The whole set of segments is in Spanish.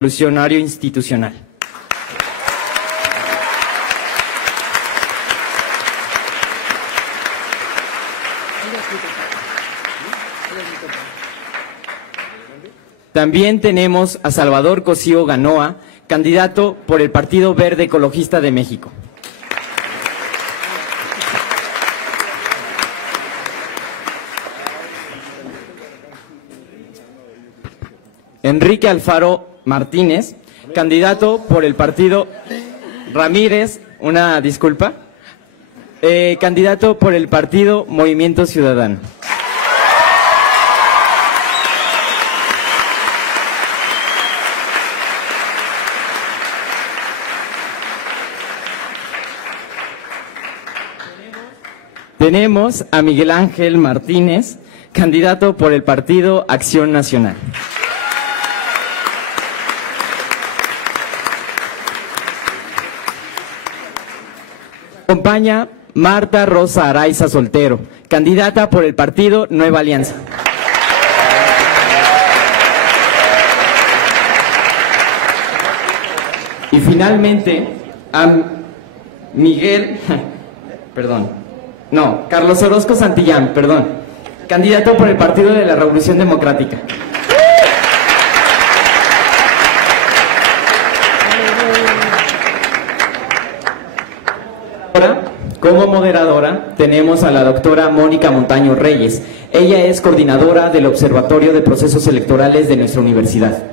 Revolucionario institucional. También tenemos a Salvador Cosío Ganoa, candidato por el Partido Verde Ecologista de México. Enrique Alfaro Martínez, candidato por el partido Ramírez, una disculpa, candidato por el partido Movimiento Ciudadano. Tenemos a Miguel Ángel Martínez, candidato por el partido Acción Nacional. Acompaña Marta Rosa Araiza Soltero, candidata por el partido Nueva Alianza. Y finalmente a Carlos Orozco Santillán, candidato por el Partido de la Revolución Democrática. Como moderadora tenemos a la doctora Mónica Montaño Reyes. Ella es coordinadora del Observatorio de Procesos Electorales de nuestra universidad.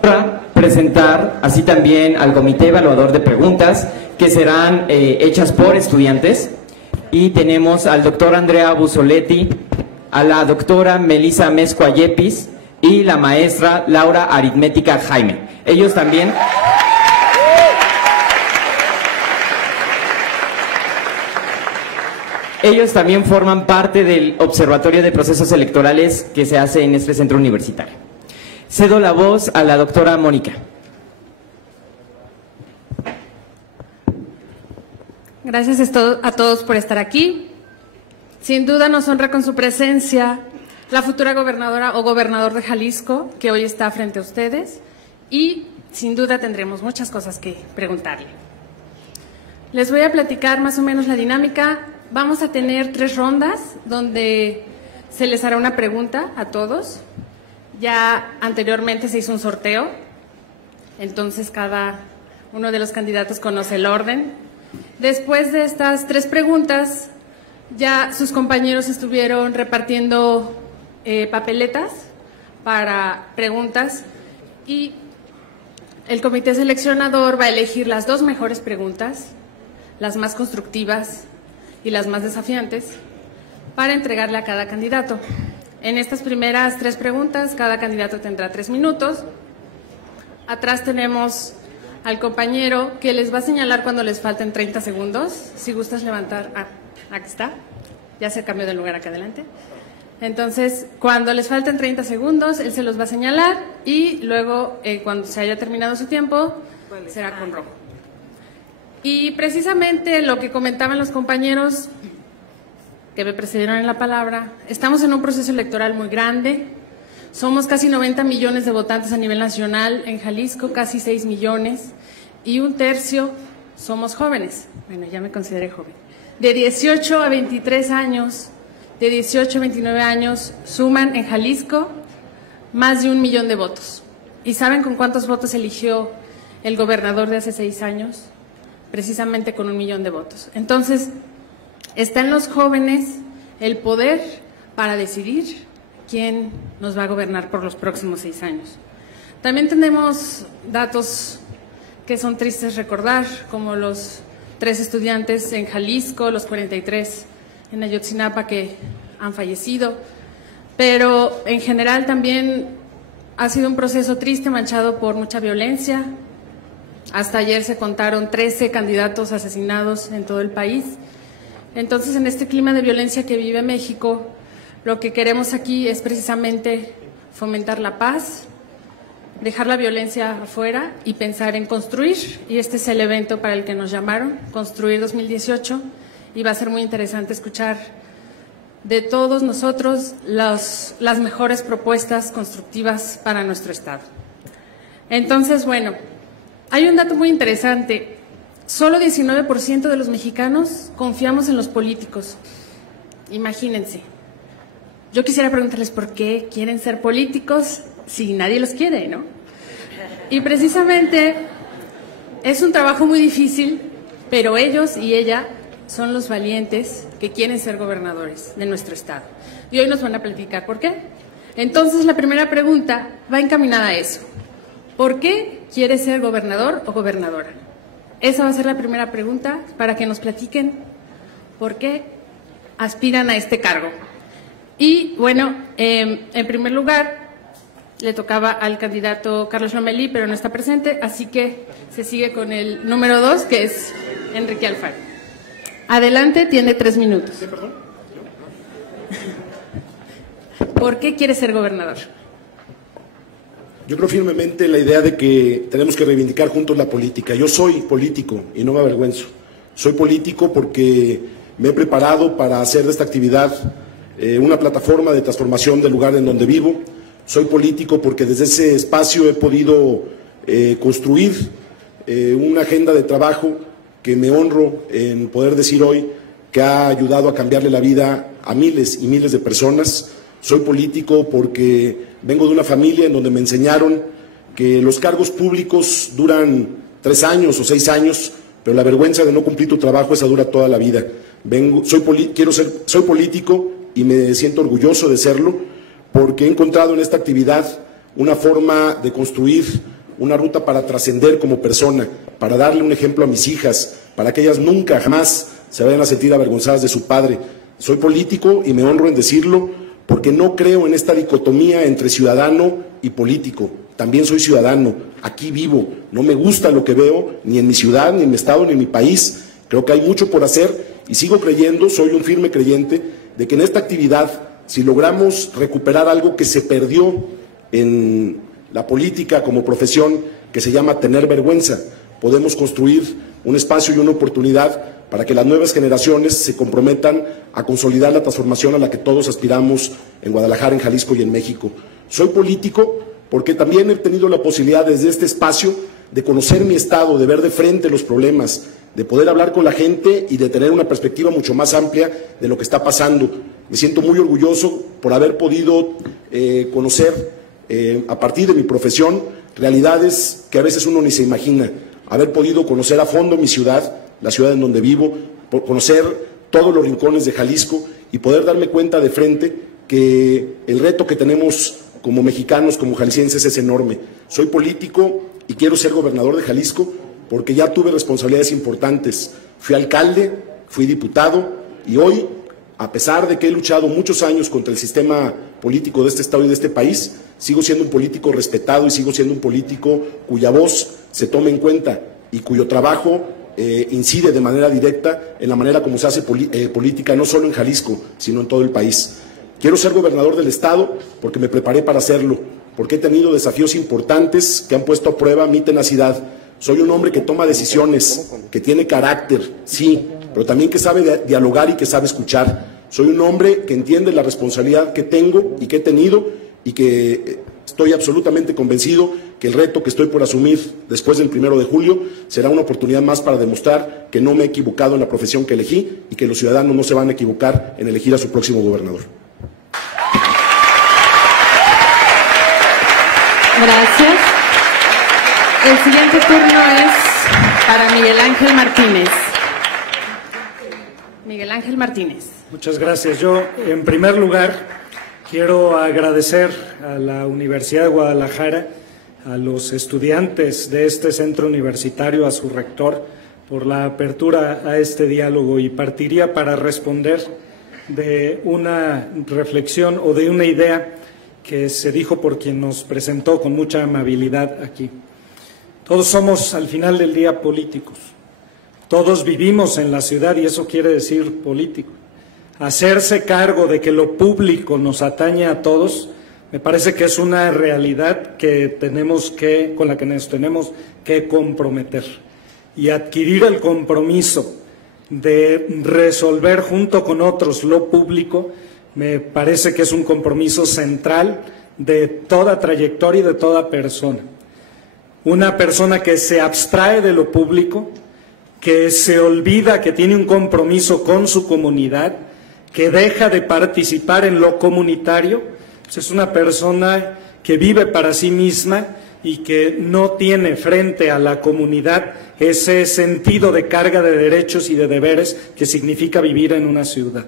Para presentar así también al Comité Evaluador de Preguntas que serán hechas por estudiantes. Y tenemos al doctor Andrea Busoletti, a la doctora Melissa Mezcua Yepis y la maestra Laura Aritmética Jaime. Ellos también forman parte del Observatorio de Procesos Electorales que se hace en este centro universitario. Cedo la voz a la doctora Mónica. Gracias a todos por estar aquí. Sin duda nos honra con su presencia la futura gobernadora o gobernador de Jalisco, que hoy está frente a ustedes, y sin duda tendremos muchas cosas que preguntarle. Les voy a platicar más o menos la dinámica. Vamos a tener 3 rondas donde se les hará una pregunta a todos. Ya anteriormente se hizo un sorteo, entonces cada uno de los candidatos conoce el orden. Después de estas 3 preguntas, ya sus compañeros estuvieron repartiendo papeletas para preguntas y el comité seleccionador va a elegir las 2 mejores preguntas, las más constructivas y las más desafiantes, para entregarle a cada candidato. En estas primeras 3 preguntas, cada candidato tendrá 3 minutos. Atrás tenemos al compañero que les va a señalar cuando les falten 30 segundos. Si gustas levantar, aquí está, ya se cambió de lugar acá adelante. Entonces, cuando les falten 30 segundos, él se los va a señalar y luego, cuando se haya terminado su tiempo, será con rojo. Y precisamente lo que comentaban los compañeros que me precedieron en la palabra, estamos en un proceso electoral muy grande. Somos casi 90 millones de votantes a nivel nacional, en Jalisco casi 6 millones y 1/3 somos jóvenes. Bueno, ya me consideré joven. De 18 a 23 años, de 18 a 29 años, suman en Jalisco más de 1 millón de votos. ¿Y saben con cuántos votos eligió el gobernador de hace 6 años? Precisamente con 1 millón de votos. Entonces, está en los jóvenes el poder para decidir quién nos va a gobernar por los próximos 6 años. También tenemos datos que son tristes recordar, como los 3 estudiantes en Jalisco, los 43 en Ayotzinapa que han fallecido, pero en general también ha sido un proceso triste, manchado por mucha violencia. Hasta ayer se contaron 13 candidatos asesinados en todo el país. Entonces, en este clima de violencia que vive México, lo que queremos aquí es precisamente fomentar la paz, dejar la violencia afuera y pensar en construir, y este es el evento para el que nos llamaron, Construir 2018, y va a ser muy interesante escuchar de todos nosotros las mejores propuestas constructivas para nuestro Estado. Entonces, bueno, hay un dato muy interesante. Solo 19% de los mexicanos confiamos en los políticos. Imagínense. Yo quisiera preguntarles por qué quieren ser políticos si nadie los quiere, ¿no? Y precisamente es un trabajo muy difícil, pero ellos y ella son los valientes que quieren ser gobernadores de nuestro Estado. Y hoy nos van a platicar por qué. Entonces, la primera pregunta va encaminada a eso. ¿Por qué quieres ser gobernador o gobernadora? Esa va a ser la primera pregunta para que nos platiquen por qué aspiran a este cargo. Y bueno, en primer lugar, le tocaba al candidato Carlos Lomelí, pero no está presente, así que se sigue con el número 2, que es Enrique Alfaro. Adelante, tiene 3 minutos. ¿Sí, perdón? ¿Por qué quiere ser gobernador? Yo creo firmemente en la idea de que tenemos que reivindicar juntos la política. Yo soy político y no me avergüenzo. Soy político porque me he preparado para hacer de esta actividad una plataforma de transformación del lugar en donde vivo. Soy político porque desde ese espacio he podido construir una agenda de trabajo que me honro en poder decir hoy que ha ayudado a cambiarle la vida a miles y miles de personas. Soy político porque vengo de una familia en donde me enseñaron que los cargos públicos duran 3 años o 6 años, pero la vergüenza de no cumplir tu trabajo esa dura toda la vida. Soy político y me siento orgulloso de serlo porque he encontrado en esta actividad una forma de construir una ruta para trascender como persona, para darle un ejemplo a mis hijas, para que ellas nunca, jamás se vayan a sentir avergonzadas de su padre. Soy político y me honro en decirlo porque no creo en esta dicotomía entre ciudadano y político. También soy ciudadano, aquí vivo, no me gusta lo que veo, ni en mi ciudad, ni en mi estado, ni en mi país. Creo que hay mucho por hacer y sigo creyendo, soy un firme creyente, de que en esta actividad, si logramos recuperar algo que se perdió en la política como profesión, que se llama tener vergüenza, podemos construir un espacio y una oportunidad para que las nuevas generaciones se comprometan a consolidar la transformación a la que todos aspiramos en Guadalajara, en Jalisco y en México. Soy político porque también he tenido la posibilidad desde este espacio de conocer mi estado, de ver de frente los problemas, de poder hablar con la gente y de tener una perspectiva mucho más amplia de lo que está pasando. Me siento muy orgulloso por haber podido conocer a partir de mi profesión realidades que a veces uno ni se imagina, haber podido conocer a fondo mi ciudad, la ciudad en donde vivo, por conocer todos los rincones de Jalisco y poder darme cuenta de frente que el reto que tenemos como mexicanos, como jaliscienses, es enorme. Soy político y quiero ser gobernador de Jalisco porque ya tuve responsabilidades importantes. Fui alcalde, fui diputado y hoy, a pesar de que he luchado muchos años contra el sistema político de este estado y de este país, sigo siendo un político respetado y sigo siendo un político cuya voz se tome en cuenta y cuyo trabajo incide de manera directa en la manera como se hace política, no solo en Jalisco, sino en todo el país. Quiero ser gobernador del estado porque me preparé para hacerlo, porque he tenido desafíos importantes que han puesto a prueba mi tenacidad. Soy un hombre que toma decisiones, que tiene carácter, sí, pero también que sabe dialogar y que sabe escuchar. Soy un hombre que entiende la responsabilidad que tengo y que he tenido y que estoy absolutamente convencido que el reto que estoy por asumir después del 1 de julio será una oportunidad más para demostrar que no me he equivocado en la profesión que elegí y que los ciudadanos no se van a equivocar en elegir a su próximo gobernador. Gracias. El siguiente turno es para Miguel Ángel Martínez. Miguel Ángel Martínez. Muchas gracias. Yo, en primer lugar, quiero agradecer a la Universidad de Guadalajara, a los estudiantes de este centro universitario, a su rector, por la apertura a este diálogo, y partiría para responder de una reflexión o de una idea que se dijo por quien nos presentó con mucha amabilidad aquí. Todos somos, al final del día, políticos. Todos vivimos en la ciudad y eso quiere decir político. Hacerse cargo de que lo público nos atañe a todos, me parece que es una realidad con la que nos tenemos que comprometer y adquirir el compromiso de resolver junto con otros lo público, me parece que es un compromiso central de toda trayectoria y de toda persona. Una persona que se abstrae de lo público, que se olvida que tiene un compromiso con su comunidad, que deja de participar en lo comunitario, pues es una persona que vive para sí misma y que no tiene frente a la comunidad ese sentido de carga de derechos y de deberes que significa vivir en una ciudad.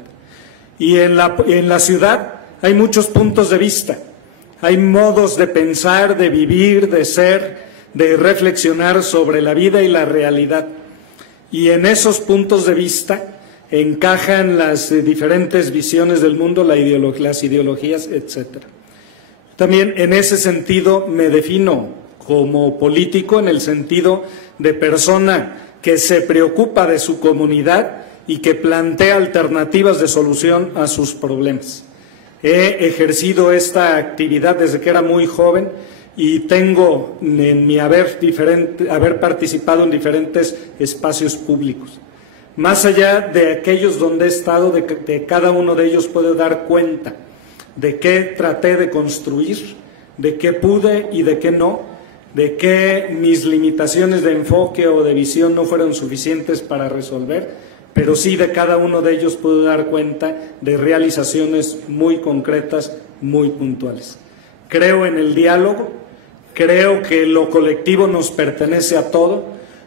Y en la ciudad hay muchos puntos de vista, hay modos de pensar, de vivir, de ser, de reflexionar sobre la vida y la realidad. Y en esos puntos de vista encajan las diferentes visiones del mundo, las ideologías, etcétera. También en ese sentido me defino como político, en el sentido de persona que se preocupa de su comunidad y que plantea alternativas de solución a sus problemas. He ejercido esta actividad desde que era muy joven y tengo en mi haber participado en diferentes espacios públicos. Más allá de aquellos donde he estado, de cada uno de ellos puedo dar cuenta de qué traté de construir, de qué pude y de qué no, de qué mis limitaciones de enfoque o de visión no fueron suficientes para resolver, pero sí de cada uno de ellos puedo dar cuenta de realizaciones muy concretas, muy puntuales. Creo en el diálogo, creo que lo colectivo nos pertenece a todo,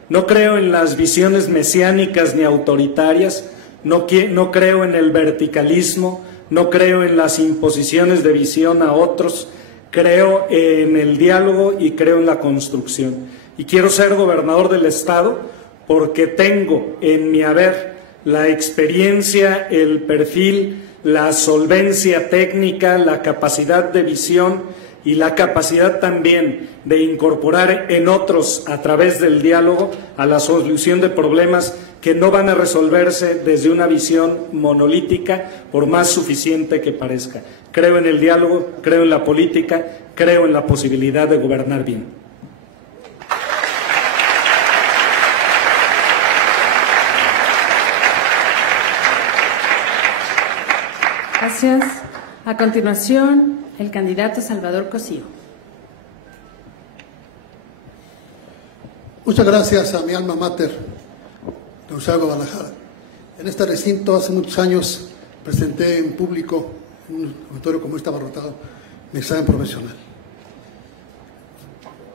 no creo en las visiones mesiánicas ni autoritarias, no creo en el verticalismo, no creo en las imposiciones de visión a otros, creo en el diálogo y creo en la construcción. Y quiero ser gobernador del Estado porque tengo en mi haber la experiencia, el perfil, la solvencia técnica, la capacidad de visión y la capacidad también de incorporar en otros a través del diálogo a la solución de problemas que no van a resolverse desde una visión monolítica, por más suficiente que parezca. Creo en el diálogo, creo en la política, creo en la posibilidad de gobernar bien. Gracias. A continuación, el candidato Salvador Cosío. Muchas gracias a mi alma mater, la Universidad de Guadalajara. En este recinto, hace muchos años, presenté en público, en un auditorio como este abarrotado, mi examen profesional.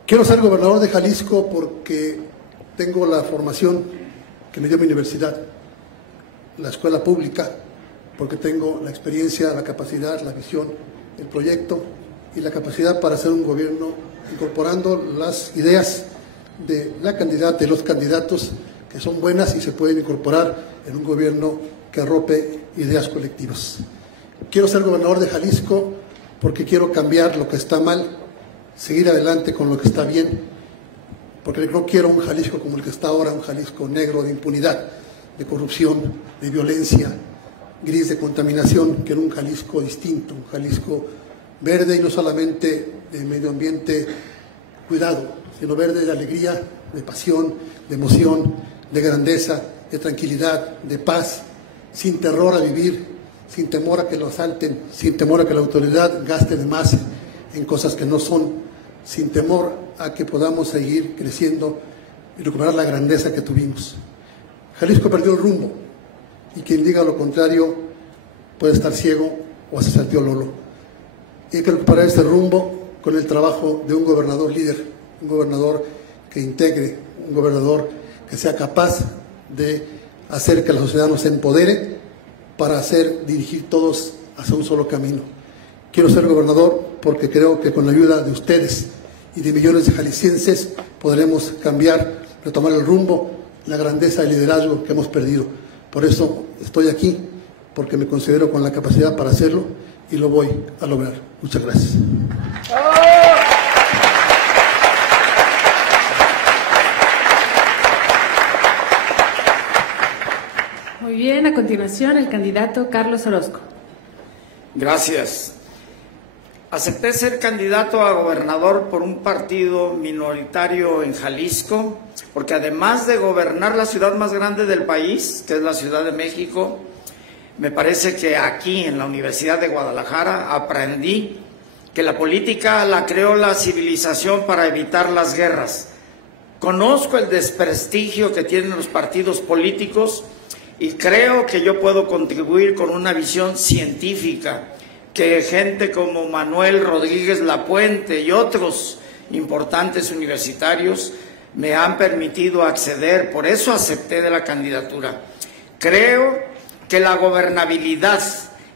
Quiero ser gobernador de Jalisco porque tengo la formación que me dio mi universidad, la escuela pública, porque tengo la experiencia, la capacidad, la visión, el proyecto y la capacidad para hacer un gobierno incorporando las ideas de la candidata y los candidatos que son buenas y se pueden incorporar en un gobierno que arrope ideas colectivas. Quiero ser gobernador de Jalisco porque quiero cambiar lo que está mal, seguir adelante con lo que está bien, porque no quiero un Jalisco como el que está ahora, un Jalisco negro de impunidad, de corrupción, de violencia, gris de contaminación, que era un Jalisco distinto, un Jalisco verde y no solamente de medio ambiente cuidado, sino verde de alegría, de pasión, de emoción, de grandeza, de tranquilidad, de paz, sin terror a vivir, sin temor a que lo asalten, sin temor a que la autoridad gaste de más en cosas que no son, sin temor a que podamos seguir creciendo y recuperar la grandeza que tuvimos. Jalisco perdió el rumbo. Y quien diga lo contrario puede estar ciego o hacerse el tío Lolo. Y hay que recuperar este rumbo con el trabajo de un gobernador líder, un gobernador que integre, un gobernador que sea capaz de hacer que la sociedad nos empodere para dirigir todos hacia un solo camino. Quiero ser gobernador porque creo que con la ayuda de ustedes y de millones de jaliscienses podremos cambiar, retomar el rumbo, la grandeza y el liderazgo que hemos perdido. Por eso estoy aquí, porque me considero con la capacidad para hacerlo y lo voy a lograr. Muchas gracias. Muy bien, a continuación el candidato Carlos Orozco. Gracias. Acepté ser candidato a gobernador por un partido minoritario en Jalisco, porque además de gobernar la ciudad más grande del país, que es la Ciudad de México, me parece que aquí en la Universidad de Guadalajara aprendí que la política la creó la civilización para evitar las guerras. Conozco el desprestigio que tienen los partidos políticos y creo que yo puedo contribuir con una visión científica que gente como Manuel Rodríguez Lapuente y otros importantes universitarios me han permitido acceder, por eso acepté de la candidatura. Creo que la gobernabilidad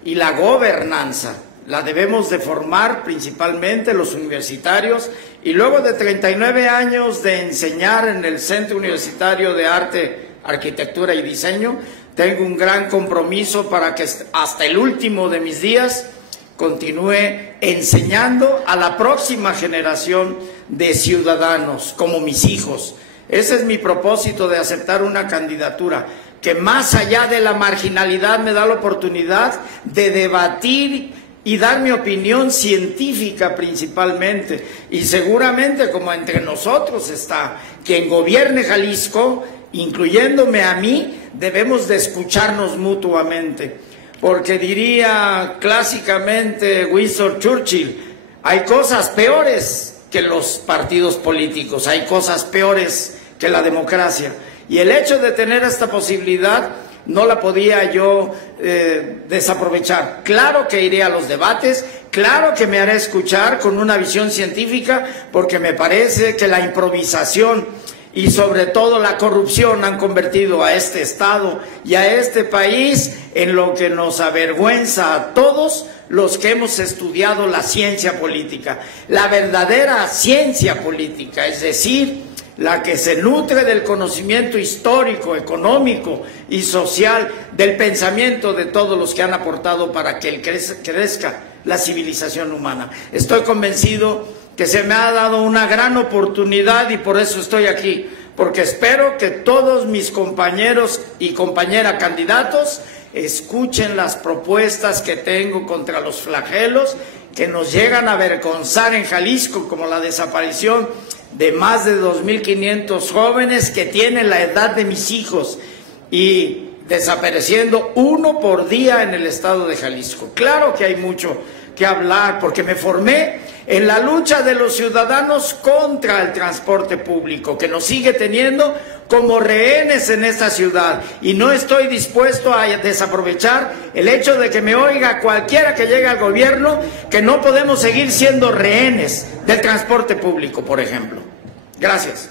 y la gobernanza la debemos de formar principalmente los universitarios, y luego de 39 años de enseñar en el Centro Universitario de Arte, Arquitectura y Diseño, tengo un gran compromiso para que hasta el último de mis días continúe enseñando a la próxima generación de ciudadanos como mis hijos. Ese es mi propósito de aceptar una candidatura que más allá de la marginalidad me da la oportunidad de debatir y dar mi opinión científica principalmente, y seguramente como entre nosotros está quien gobierne Jalisco, incluyéndome a mí, debemos de escucharnos mutuamente, porque diría clásicamente Winston Churchill, hay cosas peores que los partidos políticos, hay cosas peores que la democracia, y el hecho de tener esta posibilidad no la podía yo desaprovechar. Claro que iré a los debates, claro que me haré escuchar con una visión científica, porque me parece que la improvisación y sobre todo la corrupción han convertido a este Estado y a este país en lo que nos avergüenza a todos los que hemos estudiado la ciencia política, la verdadera ciencia política, es decir, la que se nutre del conocimiento histórico, económico y social, del pensamiento de todos los que han aportado para que crezca la civilización humana. Estoy convencido que se me ha dado una gran oportunidad y por eso estoy aquí, porque espero que todos mis compañeros y compañeras candidatos escuchen las propuestas que tengo contra los flagelos que nos llegan a avergonzar en Jalisco, como la desaparición de más de 2.500 jóvenes que tienen la edad de mis hijos y desapareciendo uno por día en el estado de Jalisco. Claro que hay mucho que hablar, porque me formé en la lucha de los ciudadanos contra el transporte público, que nos sigue teniendo como rehenes en esta ciudad, y no estoy dispuesto a desaprovechar el hecho de que me oiga cualquiera que llegue al gobierno que no podemos seguir siendo rehenes del transporte público, por ejemplo. Gracias.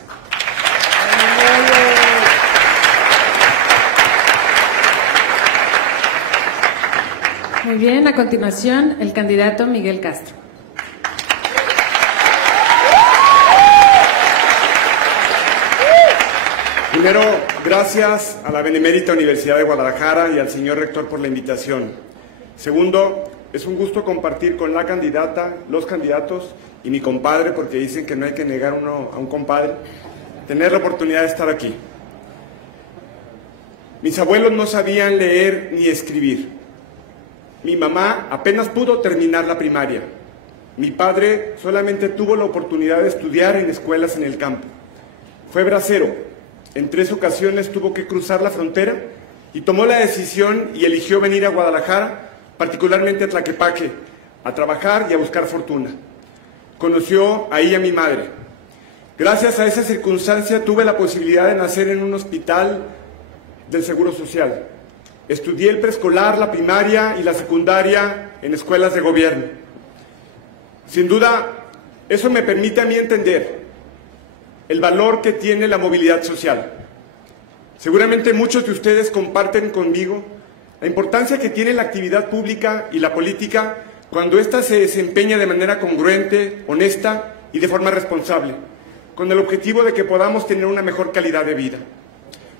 Muy bien, a continuación el candidato Miguel Castro. Primero, gracias a la Benemérita Universidad de Guadalajara y al señor rector por la invitación. Segundo, es un gusto compartir con la candidata, los candidatos y mi compadre, porque dicen que no hay que negar uno a un compadre, tener la oportunidad de estar aquí. Mis abuelos no sabían leer ni escribir. Mi mamá apenas pudo terminar la primaria. Mi padre solamente tuvo la oportunidad de estudiar en escuelas en el campo. Fue bracero. En 3 ocasiones tuvo que cruzar la frontera y tomó la decisión y eligió venir a Guadalajara, particularmente a Tlaquepaque, a trabajar y a buscar fortuna. Conoció ahí a mi madre. Gracias a esa circunstancia tuve la posibilidad de nacer en un hospital del Seguro Social. Estudié el preescolar, la primaria y la secundaria en escuelas de gobierno. Sin duda, eso me permite a mí entender el valor que tiene la movilidad social. Seguramente muchos de ustedes comparten conmigo la importancia que tiene la actividad pública y la política cuando ésta se desempeña de manera congruente, honesta y de forma responsable, con el objetivo de que podamos tener una mejor calidad de vida.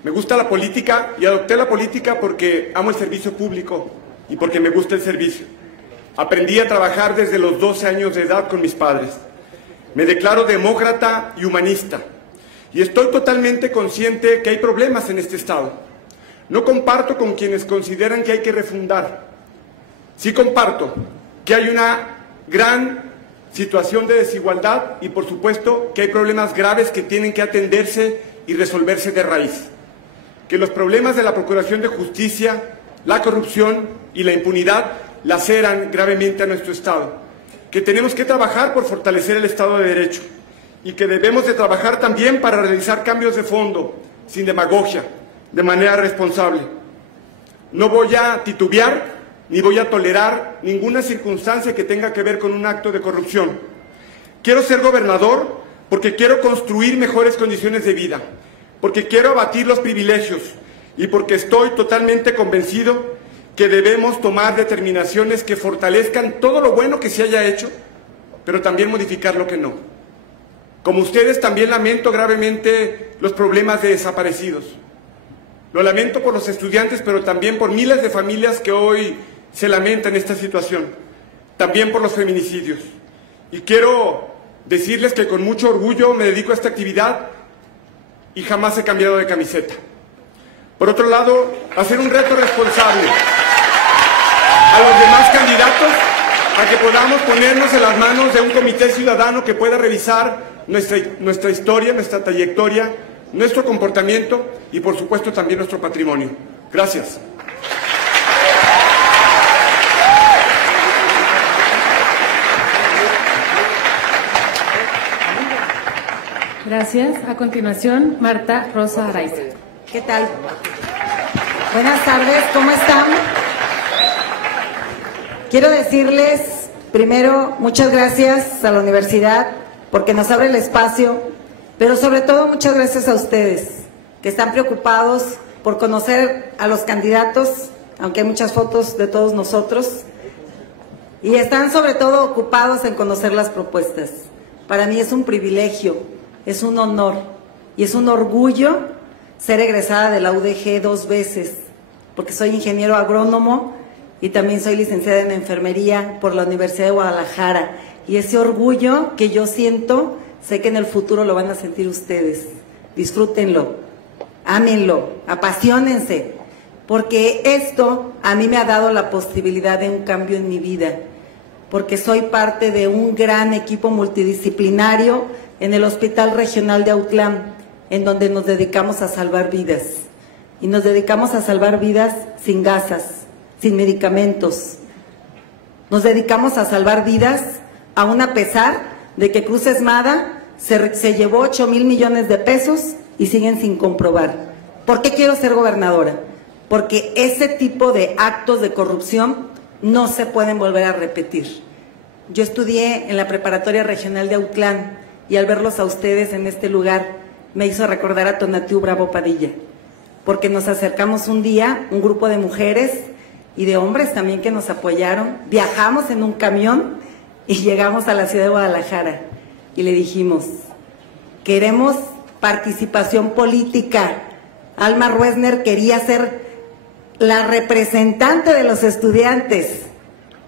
Me gusta la política y adopté la política porque amo el servicio público y porque me gusta el servicio. Aprendí a trabajar desde los 12 años de edad con mis padres. Me declaro demócrata y humanista y estoy totalmente consciente que hay problemas en este Estado. No comparto con quienes consideran que hay que refundar. Sí comparto que hay una gran situación de desigualdad y, por supuesto, que hay problemas graves que tienen que atenderse y resolverse de raíz. Que los problemas de la Procuración de Justicia, la corrupción y la impunidad laceran gravemente a nuestro Estado. Que tenemos que trabajar por fortalecer el Estado de Derecho y que debemos de trabajar también para realizar cambios de fondo, sin demagogia, de manera responsable. No voy a titubear ni voy a tolerar ninguna circunstancia que tenga que ver con un acto de corrupción. Quiero ser gobernador porque quiero construir mejores condiciones de vida, porque quiero abatir los privilegios y porque estoy totalmente convencido que debemos tomar determinaciones que fortalezcan todo lo bueno que se haya hecho, pero también modificar lo que no. Como ustedes, también lamento gravemente los problemas de desaparecidos. Lo lamento por los estudiantes, pero también por miles de familias que hoy se lamentan esta situación. También por los feminicidios. Y quiero decirles que con mucho orgullo me dedico a esta actividad y jamás he cambiado de camiseta. Por otro lado, hacer un reto responsable a los demás candidatos a que podamos ponernos en las manos de un comité ciudadano que pueda revisar nuestra historia, nuestra trayectoria, nuestro comportamiento y, por supuesto, también nuestro patrimonio. Gracias. Gracias. A continuación, Marta Rosa Araiza. ¿Qué tal? Buenas tardes, ¿cómo están? Quiero decirles, primero, muchas gracias a la universidad porque nos abre el espacio, pero sobre todo muchas gracias a ustedes, que están preocupados por conocer a los candidatos, aunque hay muchas fotos de todos nosotros, y están sobre todo ocupados en conocer las propuestas. Para mí es un privilegio, es un honor y es un orgullo ser egresada de la UDG 2 veces, porque soy ingeniero agrónomo y también soy licenciada en enfermería por la Universidad de Guadalajara. Y ese orgullo que yo siento, sé que en el futuro lo van a sentir ustedes. Disfrútenlo, ámenlo, apasionense, porque esto a mí me ha dado la posibilidad de un cambio en mi vida, porque soy parte de un gran equipo multidisciplinario en el Hospital Regional de Autlán, en donde nos dedicamos a salvar vidas. Y nos dedicamos a salvar vidas sin gasas, sin medicamentos. Nos dedicamos a salvar vidas aún a pesar de que Cruz Esmada se llevó 8,000 millones de pesos y siguen sin comprobar. ¿Por qué quiero ser gobernadora? Porque ese tipo de actos de corrupción no se pueden volver a repetir. Yo estudié en la Preparatoria Regional de Autlán y al verlos a ustedes en este lugar me hizo recordar a Tonatiuh Bravo Padilla, porque nos acercamos un día, un grupo de mujeres y de hombres también que nos apoyaron, viajamos en un camión y llegamos a la ciudad de Guadalajara y le dijimos, queremos participación política. Alma Ruesner quería ser la representante de los estudiantes.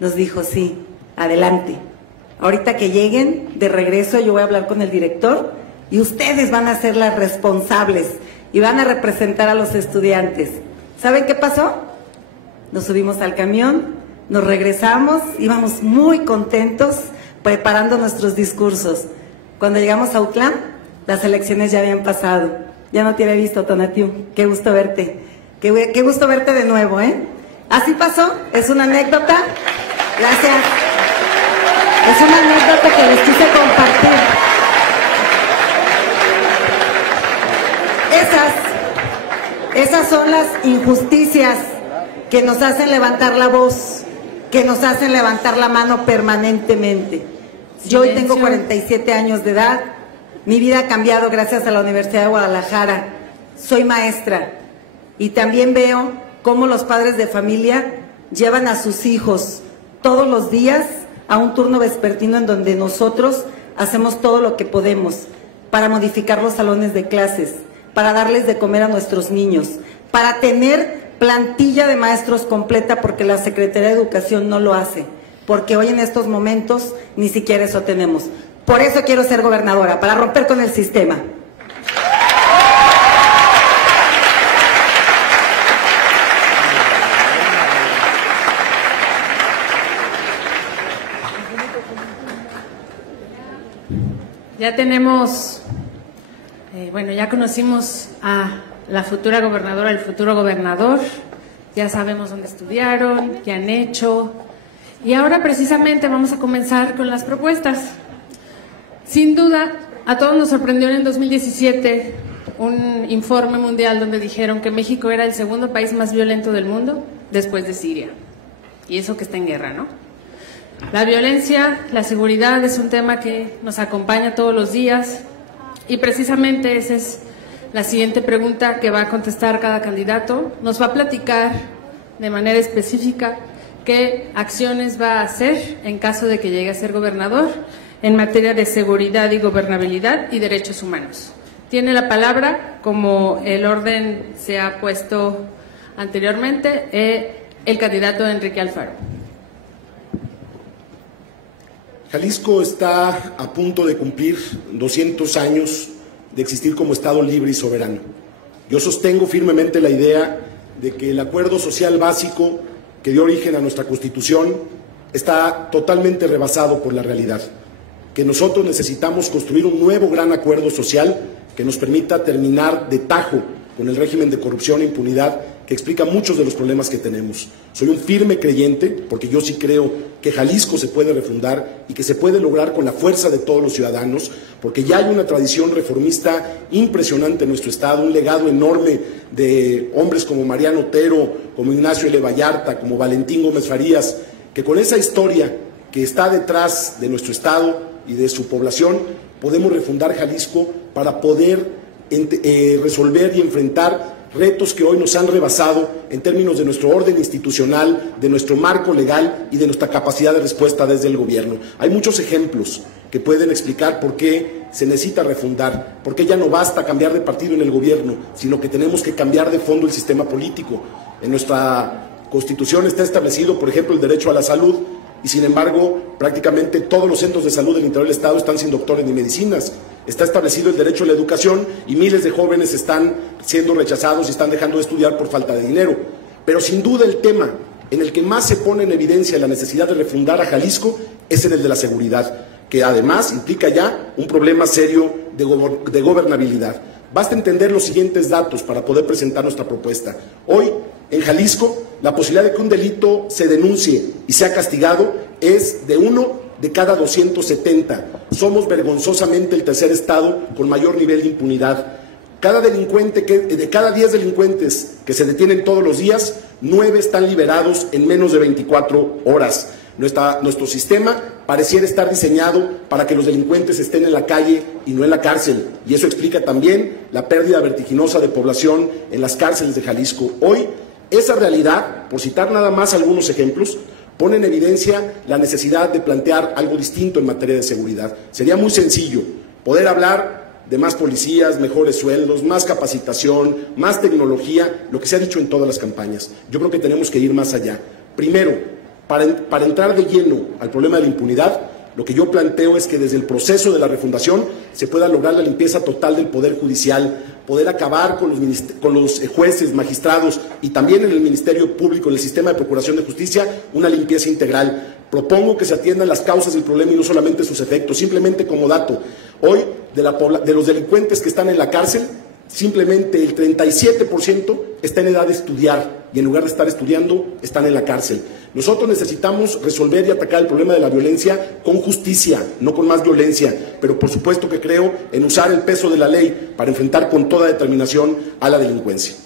Nos dijo, sí, adelante. Ahorita que lleguen de regreso yo voy a hablar con el director y ustedes van a ser las responsables y van a representar a los estudiantes. ¿Saben qué pasó? Nos subimos al camión, nos regresamos, íbamos muy contentos preparando nuestros discursos. Cuando llegamos a Autlán, las elecciones ya habían pasado. Ya no te había visto, Tonatiuh. Qué gusto verte. Qué gusto verte de nuevo, ¿eh? Así pasó, es una anécdota. Gracias. Es una anécdota que les quise compartir. Esas son las injusticias que nos hacen levantar la voz, que nos hacen levantar la mano permanentemente. Yo hoy tengo 47 años de edad, mi vida ha cambiado gracias a la Universidad de Guadalajara, soy maestra y también veo cómo los padres de familia llevan a sus hijos todos los días a un turno vespertino en donde nosotros hacemos todo lo que podemos para modificar los salones de clases, para darles de comer a nuestros niños, para tener plantilla de maestros completa porque la Secretaría de Educación no lo hace, porque hoy en estos momentos ni siquiera eso tenemos. Por eso quiero ser gobernadora, para romper con el sistema. Ya tenemos, ya conocimos a la futura gobernadora, el futuro gobernador, ya sabemos dónde estudiaron, qué han hecho, y ahora precisamente vamos a comenzar con las propuestas. Sin duda, a todos nos sorprendió en el 2017 un informe mundial donde dijeron que México era el segundo país más violento del mundo después de Siria, y eso que está en guerra, ¿no? La violencia, la seguridad es un tema que nos acompaña todos los días y precisamente esa es la siguiente pregunta que va a contestar cada candidato. Nos va a platicar de manera específica qué acciones va a hacer en caso de que llegue a ser gobernador en materia de seguridad y gobernabilidad y derechos humanos. Tiene la palabra, como el orden se ha puesto anteriormente, el candidato Enrique Alfaro. Jalisco está a punto de cumplir 200 años de existir como Estado libre y soberano. Yo sostengo firmemente la idea de que el acuerdo social básico que dio origen a nuestra Constitución está totalmente rebasado por la realidad, que nosotros necesitamos construir un nuevo gran acuerdo social que nos permita terminar de tajo con el régimen de corrupción e impunidad que explica muchos de los problemas que tenemos. Soy un firme creyente, porque yo sí creo que Jalisco se puede refundar y que se puede lograr con la fuerza de todos los ciudadanos, porque ya hay una tradición reformista impresionante en nuestro Estado, un legado enorme de hombres como Mariano Otero, como Ignacio L. Vallarta, como Valentín Gómez Farías, que con esa historia que está detrás de nuestro Estado y de su población, podemos refundar Jalisco para poder resolver y enfrentar retos que hoy nos han rebasado en términos de nuestro orden institucional, de nuestro marco legal y de nuestra capacidad de respuesta desde el gobierno. Hay muchos ejemplos que pueden explicar por qué se necesita refundar, por qué ya no basta cambiar de partido en el gobierno, sino que tenemos que cambiar de fondo el sistema político. En nuestra Constitución está establecido, por ejemplo, el derecho a la salud, y sin embargo, prácticamente todos los centros de salud del interior del Estado están sin doctores ni medicinas. Está establecido el derecho a la educación y miles de jóvenes están siendo rechazados y están dejando de estudiar por falta de dinero. Pero sin duda el tema en el que más se pone en evidencia la necesidad de refundar a Jalisco es en el de la seguridad, que además implica ya un problema serio de gobernabilidad. Basta entender los siguientes datos para poder presentar nuestra propuesta. Hoy, en Jalisco, la posibilidad de que un delito se denuncie y sea castigado es de 1 de cada 270. Somos vergonzosamente el tercer estado con mayor nivel de impunidad. De cada 10 delincuentes que se detienen todos los días, 9 están liberados en menos de 24 horas. Nuestro sistema pareciera estar diseñado para que los delincuentes estén en la calle y no en la cárcel, y eso explica también la pérdida vertiginosa de población en las cárceles de Jalisco. Hoy, esa realidad, por citar nada más algunos ejemplos, pone en evidencia la necesidad de plantear algo distinto en materia de seguridad. Sería muy sencillo poder hablar de más policías, mejores sueldos, más capacitación, más tecnología, lo que se ha dicho en todas las campañas. Yo creo que tenemos que ir más allá. Primero, para entrar de lleno al problema de la impunidad, lo que yo planteo es que desde el proceso de la refundación se pueda lograr la limpieza total del Poder Judicial, poder acabar con los jueces, magistrados y también en el Ministerio Público, en el sistema de procuración de justicia, una limpieza integral. Propongo que se atiendan las causas del problema y no solamente sus efectos. Simplemente como dato, hoy de los delincuentes que están en la cárcel, simplemente el 37% está en edad de estudiar y en lugar de estar estudiando están en la cárcel. Nosotros necesitamos resolver y atacar el problema de la violencia con justicia, no con más violencia, pero por supuesto que creo en usar el peso de la ley para enfrentar con toda determinación a la delincuencia.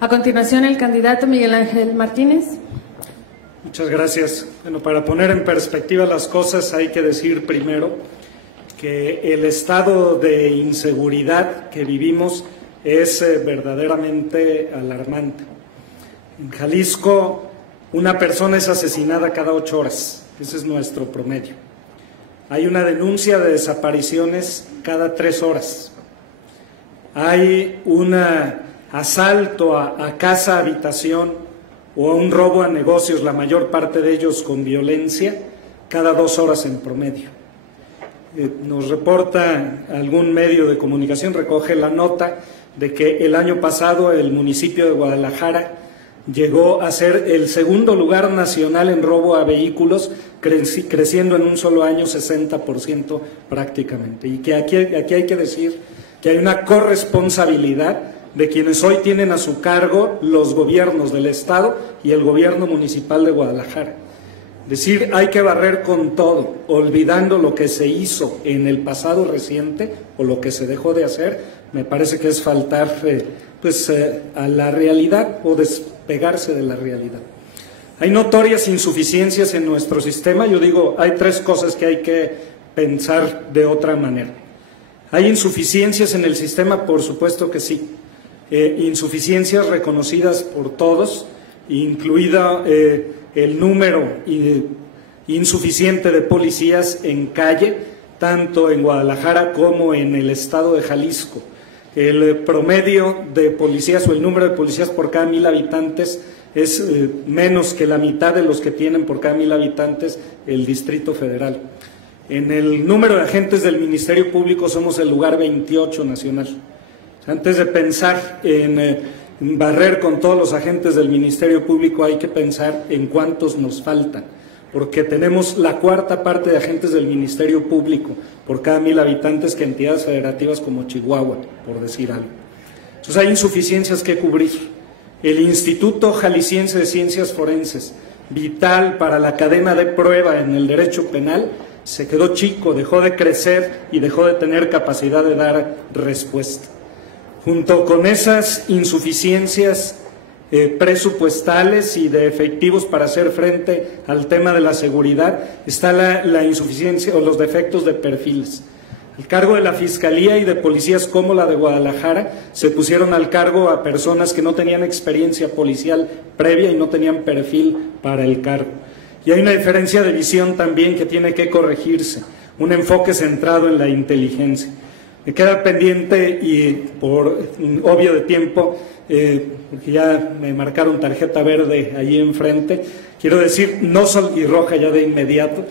A continuación, el candidato Miguel Ángel Martínez. Muchas gracias. Bueno, para poner en perspectiva las cosas hay que decir primero que el estado de inseguridad que vivimos es verdaderamente alarmante. En Jalisco, una persona es asesinada cada 8 horas. Ese es nuestro promedio. Hay una denuncia de desapariciones cada 3 horas. Hay un asalto a casa, habitación o a un robo a negocios, la mayor parte de ellos con violencia, cada 2 horas en promedio. nos reporta algún medio de comunicación, recoge la nota de que el año pasado el municipio de Guadalajara llegó a ser el segundo lugar nacional en robo a vehículos, creciendo en un solo año 60% prácticamente. Y que aquí hay que decir que hay una corresponsabilidad de quienes hoy tienen a su cargo los gobiernos del Estado y el gobierno municipal de Guadalajara. Es decir, hay que barrer con todo, olvidando lo que se hizo en el pasado reciente o lo que se dejó de hacer. Me parece que es faltar a la realidad o despegarse de la realidad. Hay notorias insuficiencias en nuestro sistema. Yo digo, hay tres cosas que hay que pensar de otra manera. ¿Hay insuficiencias en el sistema? Por supuesto que sí. Insuficiencias reconocidas por todos, incluida el número insuficiente de policías en calle, tanto en Guadalajara como en el estado de Jalisco. El promedio de policías o el número de policías por cada 1000 habitantes es menos que la mitad de los que tienen por cada 1000 habitantes el Distrito Federal. En el número de agentes del Ministerio Público somos el lugar 28 nacional. Antes de pensar en barrer con todos los agentes del Ministerio Público, hay que pensar en cuántos nos faltan, porque tenemos la cuarta parte de agentes del Ministerio Público por cada 1000 habitantes que entidades federativas como Chihuahua, por decir algo. Entonces hay insuficiencias que cubrir. El Instituto Jalisciense de Ciencias Forenses, vital para la cadena de prueba en el derecho penal, se quedó chico, dejó de crecer y dejó de tener capacidad de dar respuesta. Junto con esas insuficiencias presupuestales y de efectivos para hacer frente al tema de la seguridad, está la insuficiencia o los defectos de perfiles. Al cargo de la Fiscalía y de policías como la de Guadalajara, se pusieron al cargo a personas que no tenían experiencia policial previa y no tenían perfil para el cargo. Y hay una diferencia de visión también que tiene que corregirse, un enfoque centrado en la inteligencia. Me queda pendiente y por obvio de tiempo, porque ya me marcaron tarjeta verde allí enfrente, quiero decir, y roja ya de inmediato,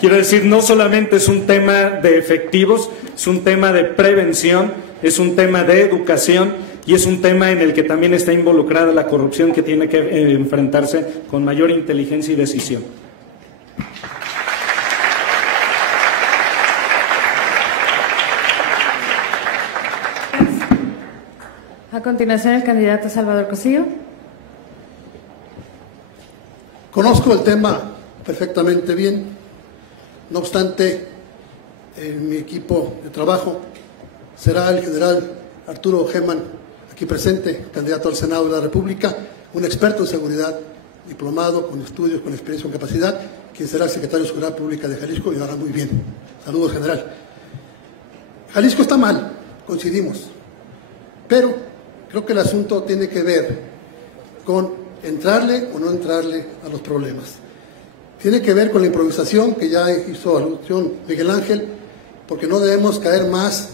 quiero decir, no solamente es un tema de efectivos, es un tema de prevención, es un tema de educación y es un tema en el que también está involucrada la corrupción, que tiene que enfrentarse con mayor inteligencia y decisión. A continuación, el candidato Salvador Cosío. Conozco el tema perfectamente bien, no obstante, en mi equipo de trabajo será el general Arturo Geman, aquí presente, candidato al Senado de la República, un experto en seguridad, diplomado, con estudios, con experiencia, con capacidad, quien será el secretario de Seguridad Pública de Jalisco y lo hará muy bien. Saludos, general. Jalisco está mal, coincidimos, pero creo que el asunto tiene que ver con entrarle o no entrarle a los problemas. Tiene que ver con la improvisación que ya hizo alusión Miguel Ángel, porque no debemos caer más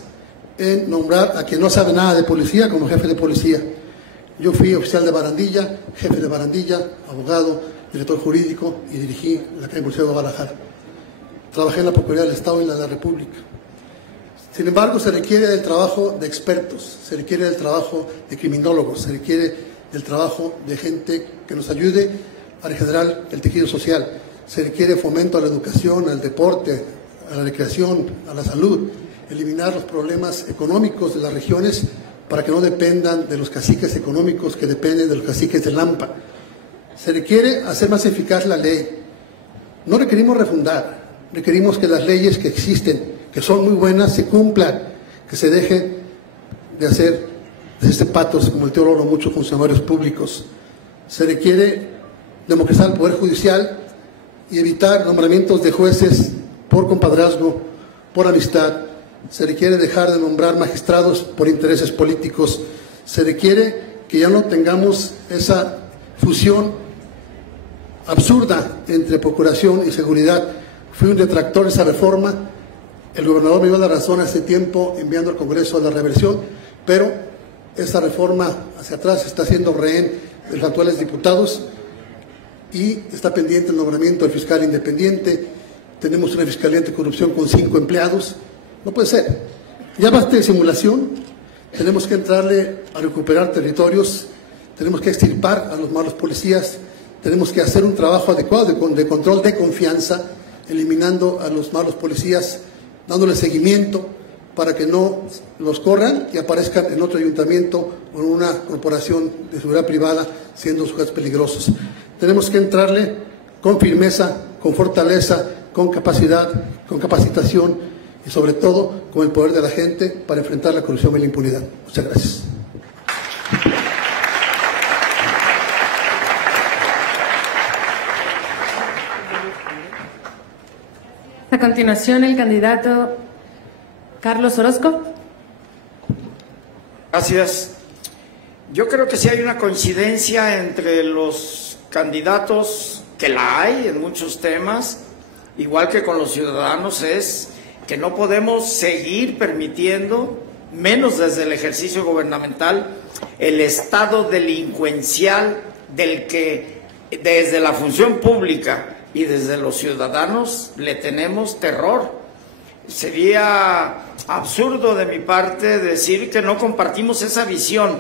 en nombrar a quien no sabe nada de policía como jefe de policía. Yo fui oficial de barandilla, jefe de barandilla, abogado, director jurídico y dirigí la Academia de Policía de Guadalajara. Trabajé en la Procuraduría del Estado y en la de la República. Sin embargo, se requiere del trabajo de expertos, se requiere del trabajo de criminólogos, se requiere del trabajo de gente que nos ayude a regenerar el tejido social, se requiere fomento a la educación, al deporte, a la recreación, a la salud, eliminar los problemas económicos de las regiones para que no dependan de los caciques económicos que dependen de los caciques de Lampa. Se requiere hacer más eficaz la ley. No requerimos refundar, requerimos que las leyes que existen, que son muy buenas, se cumplan, que se deje de hacer patos como el tío Loro muchos funcionarios públicos. Se requiere democratizar el Poder Judicial y evitar nombramientos de jueces por compadrazgo, por amistad. Se requiere dejar de nombrar magistrados por intereses políticos. Se requiere que ya no tengamos esa fusión absurda entre procuración y seguridad. Fui un detractor de esa reforma. El gobernador me dio la razón hace tiempo enviando al Congreso la reversión, pero esa reforma hacia atrás está siendo rehén de los actuales diputados y está pendiente el nombramiento del fiscal independiente tenemos una fiscalía anticorrupción con 5 empleados. No puede ser. Ya basta de simulación, tenemos que entrarle a recuperar territorios, tenemos que extirpar a los malos policías, tenemos que hacer un trabajo adecuado de control de confianza, eliminando a los malos policías, dándole seguimiento para que no los corran y aparezcan en otro ayuntamiento o en una corporación de seguridad privada siendo sujetos peligrosos. Tenemos que entrarle con firmeza, con fortaleza, con capacidad, con capacitación y sobre todo con el poder de la gente para enfrentar la corrupción y la impunidad. Muchas gracias. A continuación, el candidato Carlos Orozco. Gracias. Yo creo que sí hay una coincidencia entre los candidatos, que la hay en muchos temas, igual que con los ciudadanos, es que no podemos seguir permitiendo, menos desde el ejercicio gubernamental, el estado delincuencial del que desde la función pública y desde los ciudadanos le tenemos terror. Sería absurdo de mi parte decir que no compartimos esa visión.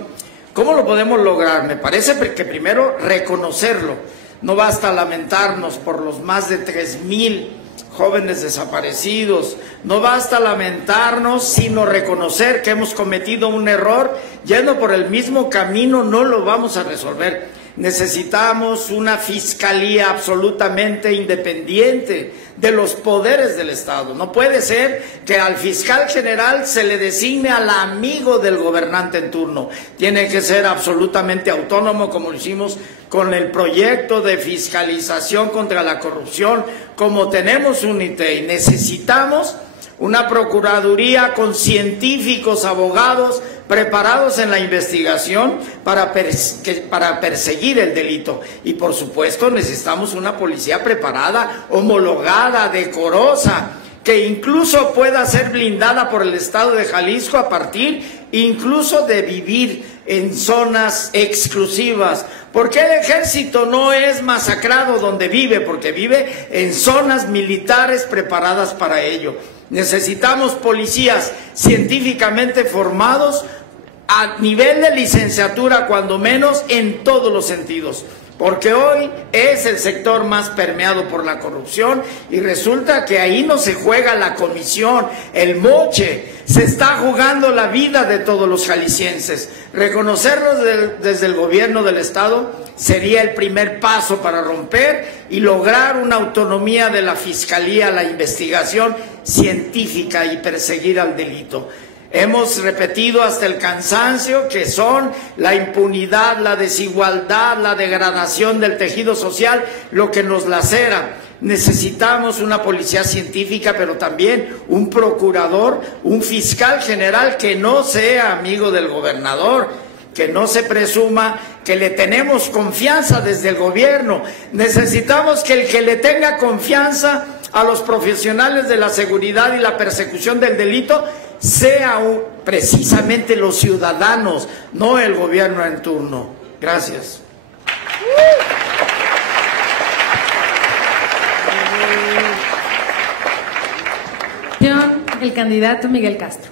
¿Cómo lo podemos lograr? Me parece que primero reconocerlo. No basta lamentarnos por los más de 3,000 jóvenes desaparecidos. No basta lamentarnos, sino reconocer que hemos cometido un error. Yendo por el mismo camino no lo vamos a resolver. Necesitamos una fiscalía absolutamente independiente de los poderes del Estado. No puede ser que al fiscal general se le designe al amigo del gobernante en turno. Tiene que ser absolutamente autónomo, como lo hicimos con el proyecto de fiscalización contra la corrupción, como tenemos un ITEI. Necesitamos una procuraduría con científicos, abogados preparados en la investigación para perseguir el delito. Y por supuesto necesitamos una policía preparada, homologada, decorosa, que incluso pueda ser blindada por el Estado de Jalisco a partir incluso de vivir en zonas exclusivas. ¿Por qué el ejército no es masacrado donde vive? Porque vive en zonas militares preparadas para ello. Necesitamos policías científicamente formados a nivel de licenciatura, cuando menos en todos los sentidos, porque hoy es el sector más permeado por la corrupción y resulta que ahí no se juega la comisión, el moche, se está jugando la vida de todos los jaliscienses. Reconocerlos desde el gobierno del Estado sería el primer paso para romper y lograr una autonomía de la Fiscalía, la investigación científica y perseguir al delito. Hemos repetido hasta el cansancio que son la impunidad, la desigualdad, la degradación del tejido social lo que nos lacera. Necesitamos una policía científica, pero también un procurador, un fiscal general que no sea amigo del gobernador, que no se presuma que le tenemos confianza desde el gobierno. Necesitamos que el que le tenga confianza a los profesionales de la seguridad y la persecución del delito sea precisamente los ciudadanos, no el gobierno en turno. Gracias. El candidato Miguel Castro.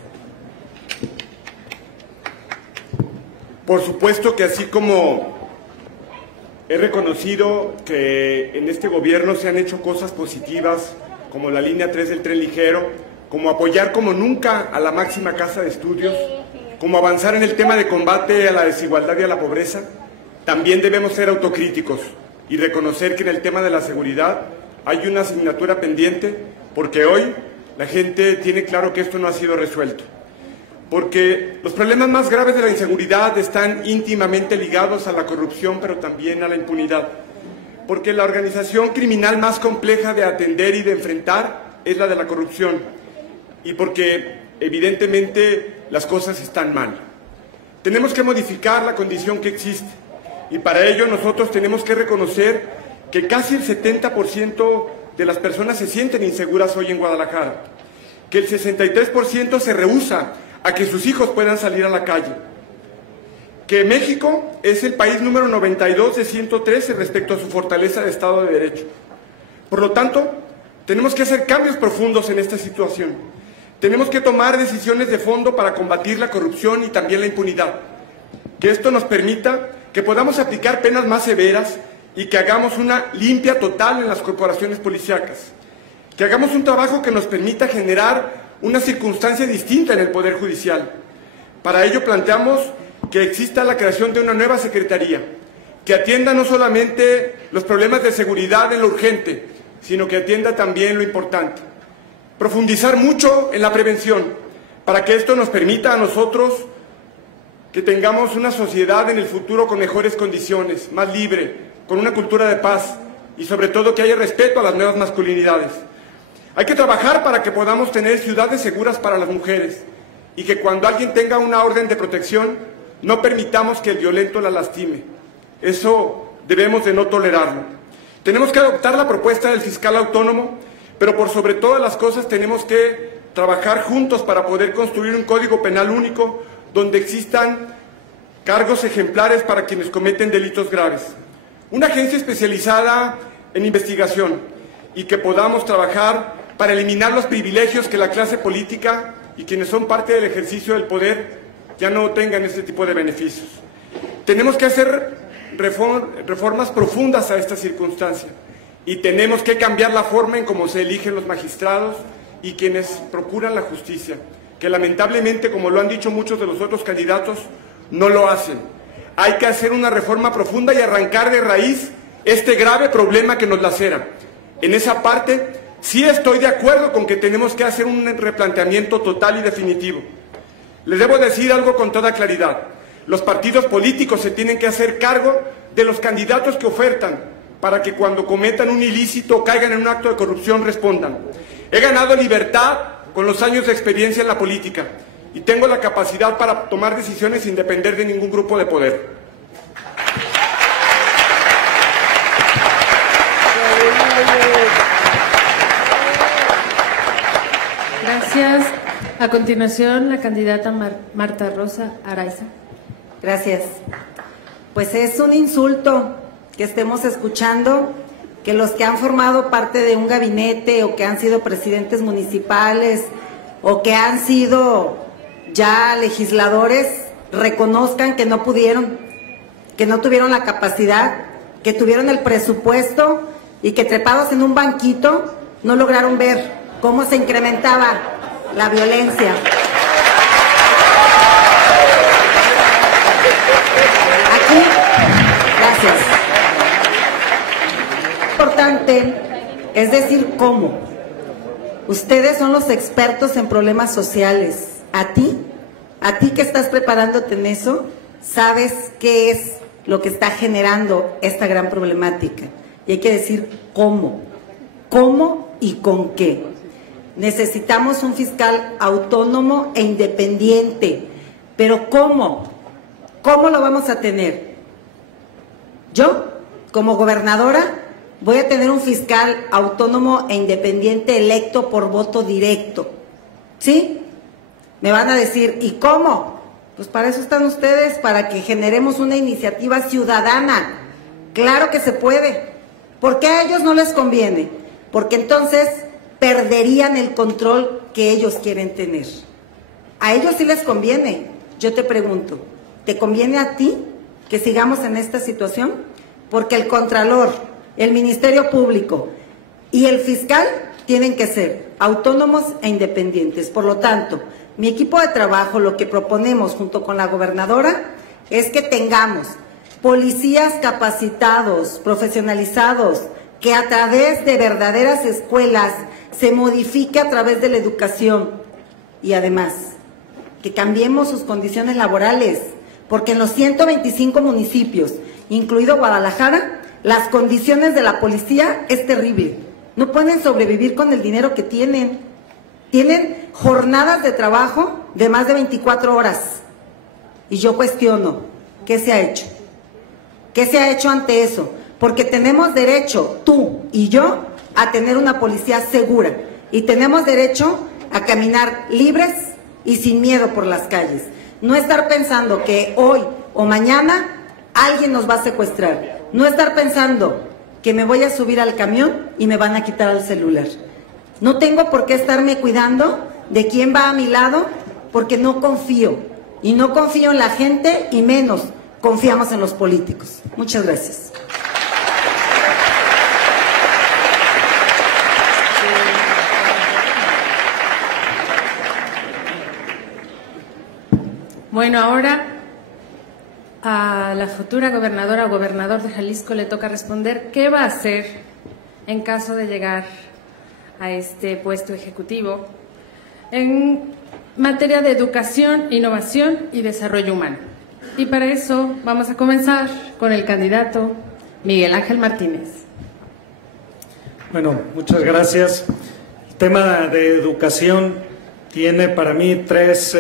Por supuesto que así como he reconocido que en este gobierno se han hecho cosas positivas, como la línea 3 del tren ligero, como apoyar como nunca a la máxima casa de estudios, como avanzar en el tema de combate a la desigualdad y a la pobreza, también debemos ser autocríticos y reconocer que en el tema de la seguridad hay una asignatura pendiente, porque hoy la gente tiene claro que esto no ha sido resuelto. Porque los problemas más graves de la inseguridad están íntimamente ligados a la corrupción, pero también a la impunidad. Porque la organización criminal más compleja de atender y de enfrentar es la de la corrupción. Y porque, evidentemente, las cosas están mal. Tenemos que modificar la condición que existe. Y para ello nosotros tenemos que reconocer que casi el 70% de las personas se sienten inseguras hoy en Guadalajara. Que el 63% se rehúsa a que sus hijos puedan salir a la calle. Que México es el país número 92 de 113 respecto a su fortaleza de Estado de Derecho. Por lo tanto, Tenemos que hacer cambios profundos en esta situación. Tenemos que tomar decisiones de fondo para combatir la corrupción y también la impunidad. Que esto nos permita que podamos aplicar penas más severas y que hagamos una limpia total en las corporaciones policíacas. Que hagamos un trabajo que nos permita generar una circunstancia distinta en el Poder Judicial. Para ello planteamos que exista la creación de una nueva secretaría, que atienda no solamente los problemas de seguridad en lo urgente, sino que atienda también lo importante. Profundizar mucho en la prevención, para que esto nos permita a nosotros que tengamos una sociedad en el futuro con mejores condiciones, más libre, con una cultura de paz y sobre todo que haya respeto a las nuevas masculinidades. Hay que trabajar para que podamos tener ciudades seguras para las mujeres y que cuando alguien tenga una orden de protección no permitamos que el violento la lastime. Eso debemos de no tolerarlo. Tenemos que adoptar la propuesta del fiscal autónomo, pero por sobre todas las cosas tenemos que trabajar juntos para poder construir un código penal único donde existan cargos ejemplares para quienes cometen delitos graves. Una agencia especializada en investigación y que podamos trabajar para eliminar los privilegios que la clase política y quienes son parte del ejercicio del poder ya no tengan este tipo de beneficios. Tenemos que hacer reformas profundas a esta circunstancia y tenemos que cambiar la forma en cómo se eligen los magistrados y quienes procuran la justicia, que lamentablemente, como lo han dicho muchos de los otros candidatos, no lo hacen. Hay que hacer una reforma profunda y arrancar de raíz este grave problema que nos lacera. En esa parte sí estoy de acuerdo con que tenemos que hacer un replanteamiento total y definitivo. Les debo decir algo con toda claridad. Los partidos políticos se tienen que hacer cargo de los candidatos que ofertan para que cuando cometan un ilícito o caigan en un acto de corrupción respondan. He ganado libertad con los años de experiencia en la política y tengo la capacidad para tomar decisiones sin depender de ningún grupo de poder. Gracias. A continuación, la candidata Marta Rosa Araiza. Gracias. Pues es un insulto que estemos escuchando que los que han formado parte de un gabinete o que han sido presidentes municipales o que han sido ya legisladores reconozcan que no pudieron, que no tuvieron la capacidad, que tuvieron el presupuesto y que trepados en un banquito no lograron ver cómo se incrementaba la violencia. Aquí, gracias. Lo importante es decir cómo. Ustedes son los expertos en problemas sociales. A ti que estás preparándote en eso, sabes qué es lo que está generando esta gran problemática. Y hay que decir cómo y con qué. Necesitamos un fiscal autónomo e independiente. Pero ¿cómo? ¿Cómo lo vamos a tener? Yo, como gobernadora, voy a tener un fiscal autónomo e independiente electo por voto directo. ¿Sí? Me van a decir, ¿y cómo? Pues para eso están ustedes, para que generemos una iniciativa ciudadana. Claro que se puede. ¿Por qué a ellos no les conviene? Porque entonces perderían el control que ellos quieren tener. A ellos sí les conviene. Yo te pregunto, ¿te conviene a ti que sigamos en esta situación? Porque el Contralor, el Ministerio Público y el fiscal tienen que ser autónomos e independientes. Por lo tanto, mi equipo de trabajo, lo que proponemos junto con la gobernadora es que tengamos policías capacitados, profesionalizados, que a través de verdaderas escuelas se modifique a través de la educación y además que cambiemos sus condiciones laborales, porque en los 125 municipios, incluido Guadalajara, las condiciones de la policía es terrible. No pueden sobrevivir con el dinero que tienen. Tienen jornadas de trabajo de más de 24 horas. Y yo cuestiono, ¿qué se ha hecho? ¿Qué se ha hecho ante eso? Porque tenemos derecho, tú y yo, a tener una policía segura. Y tenemos derecho a caminar libres y sin miedo por las calles. No estar pensando que hoy o mañana alguien nos va a secuestrar. No estar pensando que me voy a subir al camión y me van a quitar el celular. No tengo por qué estarme cuidando de quién va a mi lado, porque no confío. Y no confío en la gente y menos confiamos en los políticos. Muchas gracias. Bueno, ahora a la futura gobernadora o gobernador de Jalisco le toca responder qué va a hacer en caso de llegar a este puesto ejecutivo en materia de educación, innovación y desarrollo humano. Y para eso vamos a comenzar con el candidato Miguel Ángel Martínez. Bueno, muchas gracias. El tema de educación tiene para mí tres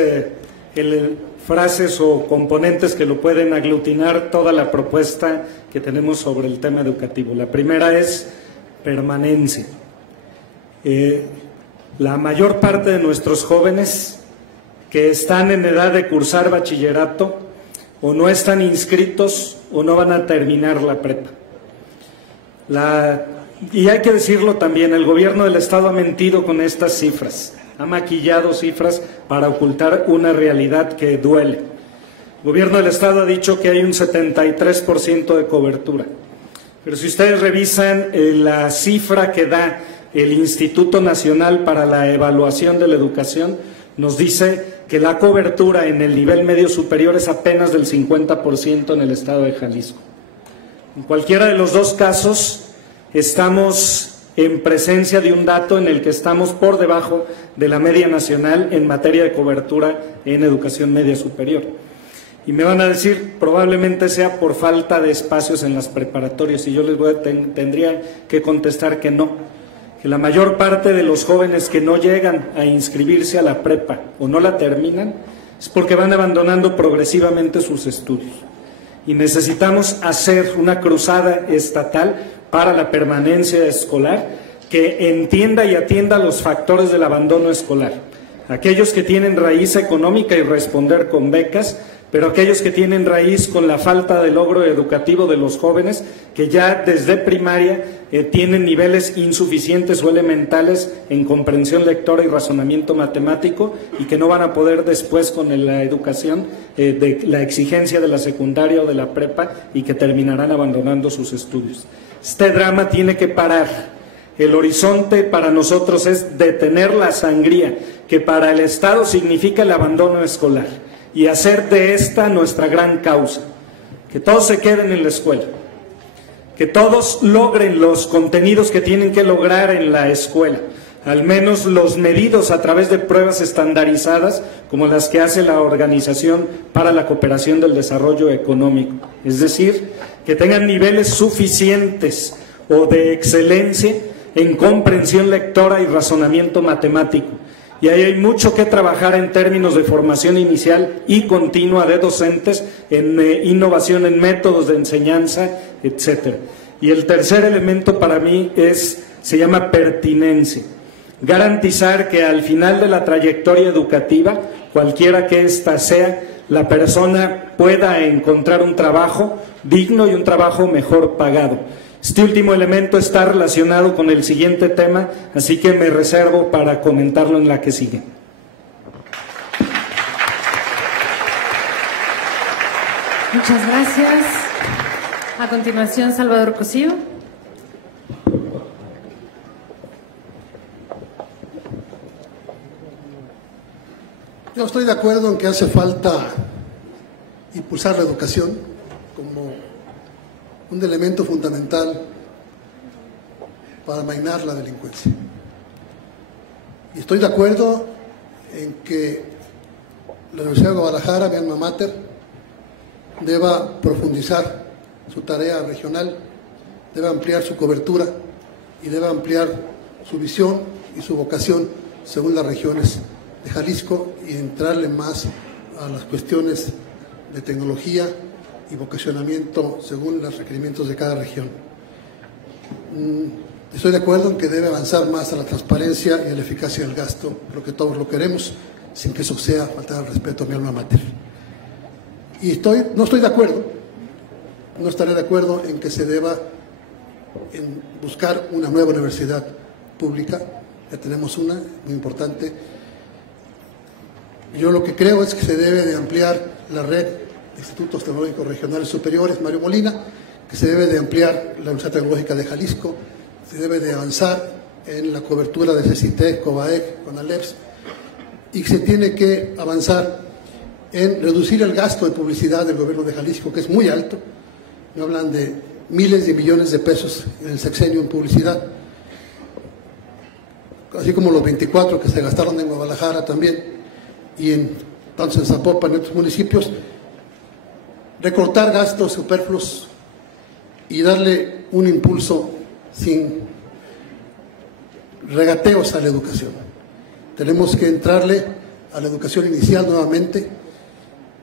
frases o componentes que lo pueden aglutinar toda la propuesta que tenemos sobre el tema educativo. La primera es permanencia. La mayor parte de nuestros jóvenes que están en edad de cursar bachillerato o no están inscritos o no van a terminar la prepa. Y hay que decirlo también, el gobierno del Estado ha mentido con estas cifras. Ha maquillado cifras para ocultar una realidad que duele. El gobierno del Estado ha dicho que hay un 73% de cobertura. Pero si ustedes revisan la cifra que da el Instituto Nacional para la Evaluación de la Educación, nos dice que la cobertura en el nivel medio superior es apenas del 50% en el estado de Jalisco. En cualquiera de los dos casos, estamos en presencia de un dato en el que estamos por debajo de la media nacional en materia de cobertura en educación media superior. Y me van a decir, probablemente sea por falta de espacios en las preparatorias, y yo les tendría que contestar que no, que la mayor parte de los jóvenes que no llegan a inscribirse a la prepa o no la terminan es porque van abandonando progresivamente sus estudios. Y necesitamos hacer una cruzada estatal para la permanencia escolar que entienda y atienda los factores del abandono escolar. Aquellos que tienen raíz económica y responder con becas, pero aquellos que tienen raíz con la falta de logro educativo de los jóvenes que ya desde primaria tienen niveles insuficientes o elementales en comprensión lectora y razonamiento matemático y que no van a poder después con la educación de la exigencia de la secundaria o de la prepa y que terminarán abandonando sus estudios. Este drama tiene que parar. El horizonte para nosotros es detener la sangría que para el Estado significa el abandono escolar y hacer de esta nuestra gran causa. Que todos se queden en la escuela, que todos logren los contenidos que tienen que lograr en la escuela, al menos los medidos a través de pruebas estandarizadas como las que hace la Organización para la Cooperación del Desarrollo Económico. Es decir, que tengan niveles suficientes o de excelencia en comprensión lectora y razonamiento matemático. Y ahí hay mucho que trabajar en términos de formación inicial y continua de docentes, en innovación en métodos de enseñanza, etcétera. Y el tercer elemento para mí se llama pertinencia. Garantizar que al final de la trayectoria educativa, cualquiera que ésta sea, la persona pueda encontrar un trabajo digno y un trabajo mejor pagado. Este último elemento está relacionado con el siguiente tema, así que me reservo para comentarlo en la que sigue. Muchas gracias. A continuación, Salvador Cosío. Yo estoy de acuerdo en que hace falta impulsar la educación como un elemento fundamental para amainar la delincuencia. Y estoy de acuerdo en que la Universidad de Guadalajara, mi alma mater, deba profundizar su tarea regional, debe ampliar su cobertura y debe ampliar su visión y su vocación según las regiones de Jalisco y entrarle más a las cuestiones de tecnología y vocacionamiento según los requerimientos de cada región. Estoy de acuerdo en que debe avanzar más a la transparencia y a la eficacia del gasto, creo que todos lo queremos, sin que eso sea faltar al respeto a mi alma mater. Y no estoy de acuerdo, no estaré de acuerdo en que se deba buscar una nueva universidad pública, ya tenemos una muy importante. Yo lo que creo es que se debe de ampliar la red de institutos tecnológicos regionales superiores, Mario Molina, que se debe de ampliar la Universidad Tecnológica de Jalisco, se debe de avanzar en la cobertura de CECITEC, COBAEC, CONALEPS, y se tiene que avanzar en reducir el gasto de publicidad del gobierno de Jalisco, que es muy alto. Me hablan de miles de millones de pesos en el sexenio en publicidad, así como los 24 que se gastaron en Guadalajara también, y tanto en Zapopan y en otros municipios. Recortar gastos superfluos y darle un impulso sin regateos a la educación. Tenemos que entrarle a la educación inicial nuevamente,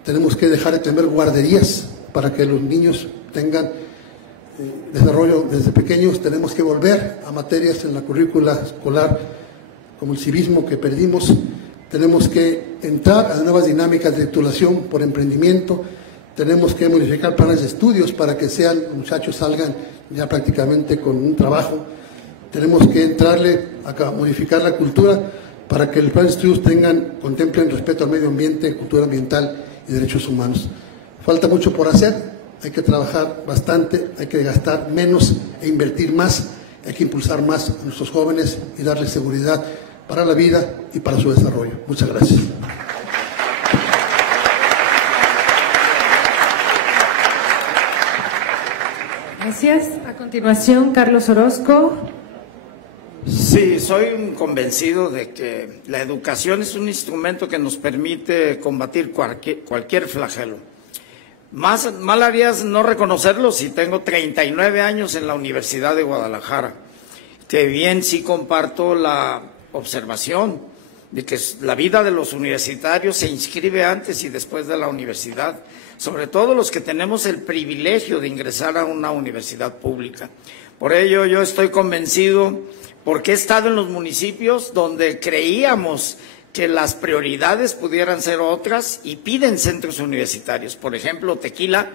tenemos que dejar de tener guarderías para que los niños tengan desarrollo desde pequeños, tenemos que volver a materias en la currícula escolar como el civismo que perdimos, tenemos que entrar a nuevas dinámicas de titulación por emprendimiento, tenemos que modificar planes de estudios para que los muchachos salgan ya prácticamente con un trabajo, tenemos que entrarle a modificar la cultura para que los planes de estudios contemplen respeto al medio ambiente, cultura ambiental y derechos humanos. Falta mucho por hacer, hay que trabajar bastante, hay que gastar menos e invertir más, hay que impulsar más a nuestros jóvenes y darles seguridad para la vida y para su desarrollo. Muchas gracias. Gracias. A continuación, Carlos Orozco. Sí, soy un convencido de que la educación es un instrumento que nos permite combatir cualquier flagelo. Mal harías no reconocerlo si tengo 39 años en la Universidad de Guadalajara, que bien sí comparto la observación de que la vida de los universitarios se inscribe antes y después de la universidad, sobre todo los que tenemos el privilegio de ingresar a una universidad pública. Por ello yo estoy convencido, porque he estado en los municipios donde creíamos que las prioridades pudieran ser otras y piden centros universitarios. Por ejemplo, Tequila,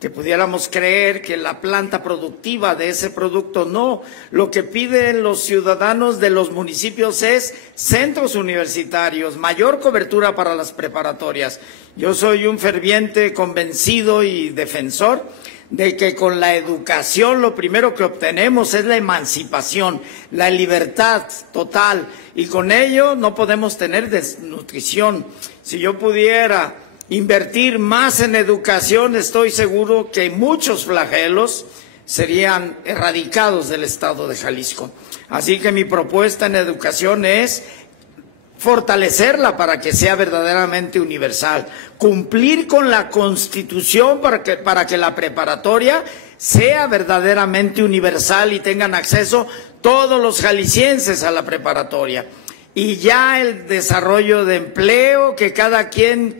que pudiéramos creer que la planta productiva de ese producto no. Lo que piden los ciudadanos de los municipios es centros universitarios, mayor cobertura para las preparatorias. Yo soy un ferviente convencido y defensor de que con la educación lo primero que obtenemos es la emancipación, la libertad total, y con ello no podemos tener desnutrición. Si yo pudiera invertir más en educación, estoy seguro que muchos flagelos serían erradicados del estado de Jalisco. Así que mi propuesta en educación es fortalecerla para que sea verdaderamente universal, cumplir con la Constitución para que la preparatoria sea verdaderamente universal y tengan acceso todos los jaliscienses a la preparatoria. Y ya el desarrollo de empleo, que cada quien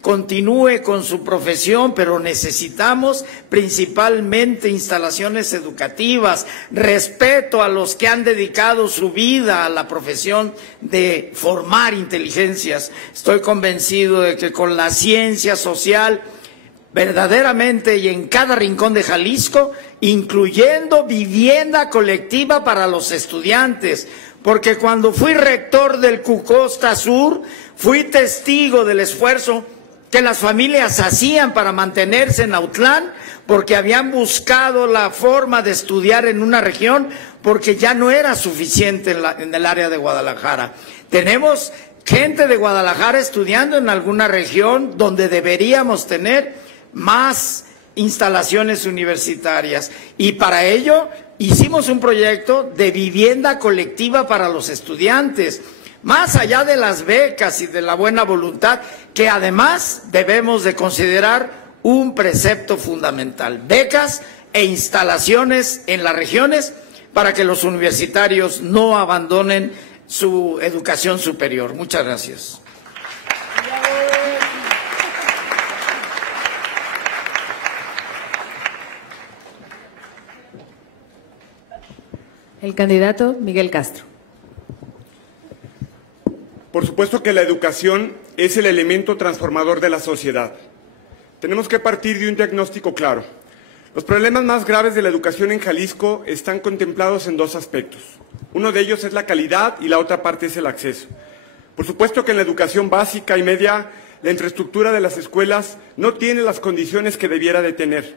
continúe con su profesión, pero necesitamos principalmente instalaciones educativas, respeto a los que han dedicado su vida a la profesión de formar inteligencias. Estoy convencido de que con la ciencia social, verdaderamente y en cada rincón de Jalisco, incluyendo vivienda colectiva para los estudiantes, porque cuando fui rector del Cucosta Sur, fui testigo del esfuerzo que las familias hacían para mantenerse en Autlán, porque habían buscado la forma de estudiar en una región, porque ya no era suficiente en el área de Guadalajara. Tenemos gente de Guadalajara estudiando en alguna región donde deberíamos tener más instalaciones universitarias, y para ello hicimos un proyecto de vivienda colectiva para los estudiantes, más allá de las becas y de la buena voluntad, que además debemos de considerar un precepto fundamental: becas e instalaciones en las regiones para que los universitarios no abandonen su educación superior. Muchas gracias. El candidato Miguel Castro. Por supuesto que la educación es el elemento transformador de la sociedad. Tenemos que partir de un diagnóstico claro. Los problemas más graves de la educación en Jalisco están contemplados en dos aspectos. Uno de ellos es la calidad y la otra parte es el acceso. Por supuesto que en la educación básica y media, la infraestructura de las escuelas no tiene las condiciones que debiera de tener.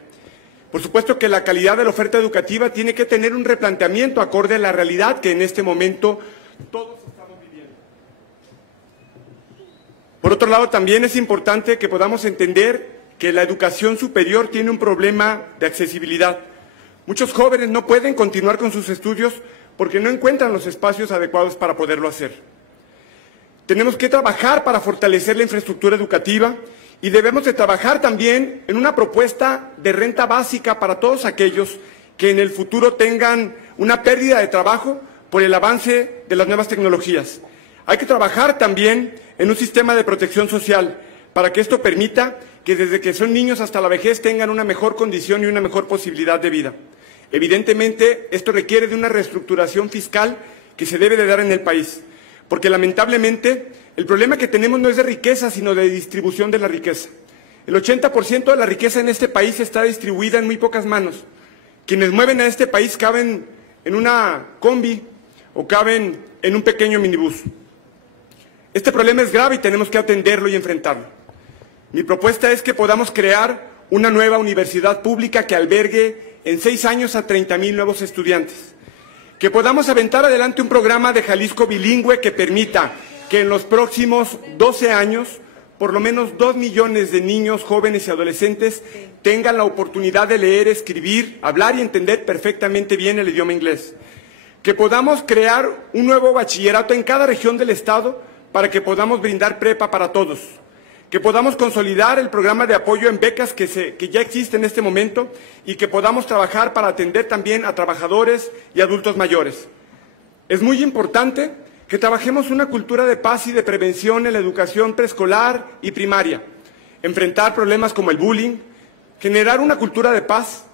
Por supuesto que la calidad de la oferta educativa tiene que tener un replanteamiento acorde a la realidad que en este momento todos estamos viviendo. Por otro lado, también es importante que podamos entender que la educación superior tiene un problema de accesibilidad. Muchos jóvenes no pueden continuar con sus estudios porque no encuentran los espacios adecuados para poderlo hacer. Tenemos que trabajar para fortalecer la infraestructura educativa y debemos de trabajar también en una propuesta de renta básica para todos aquellos que en el futuro tengan una pérdida de trabajo por el avance de las nuevas tecnologías. Hay que trabajar también en un sistema de protección social para que esto permita que desde que son niños hasta la vejez tengan una mejor condición y una mejor posibilidad de vida. Evidentemente, esto requiere de una reestructuración fiscal que se debe de dar en el país, porque lamentablemente el problema que tenemos no es de riqueza, sino de distribución de la riqueza. El 80% de la riqueza en este país está distribuida en muy pocas manos. Quienes mueven a este país caben en una combi o caben en un pequeño minibús. Este problema es grave y tenemos que atenderlo y enfrentarlo. Mi propuesta es que podamos crear una nueva universidad pública que albergue en 6 años a 30,000 nuevos estudiantes. Que podamos aventar adelante un programa de Jalisco bilingüe que permita que en los próximos 12 años, por lo menos 2 millones de niños, jóvenes y adolescentes tengan la oportunidad de leer, escribir, hablar y entender perfectamente bien el idioma inglés. Que podamos crear un nuevo bachillerato en cada región del estado para que podamos brindar prepa para todos. Que podamos consolidar el programa de apoyo en becas que ya existe en este momento y que podamos trabajar para atender también a trabajadores y adultos mayores. Es muy importante que trabajemos una cultura de paz y de prevención en la educación preescolar y primaria, enfrentar problemas como el bullying, generar una cultura de paz,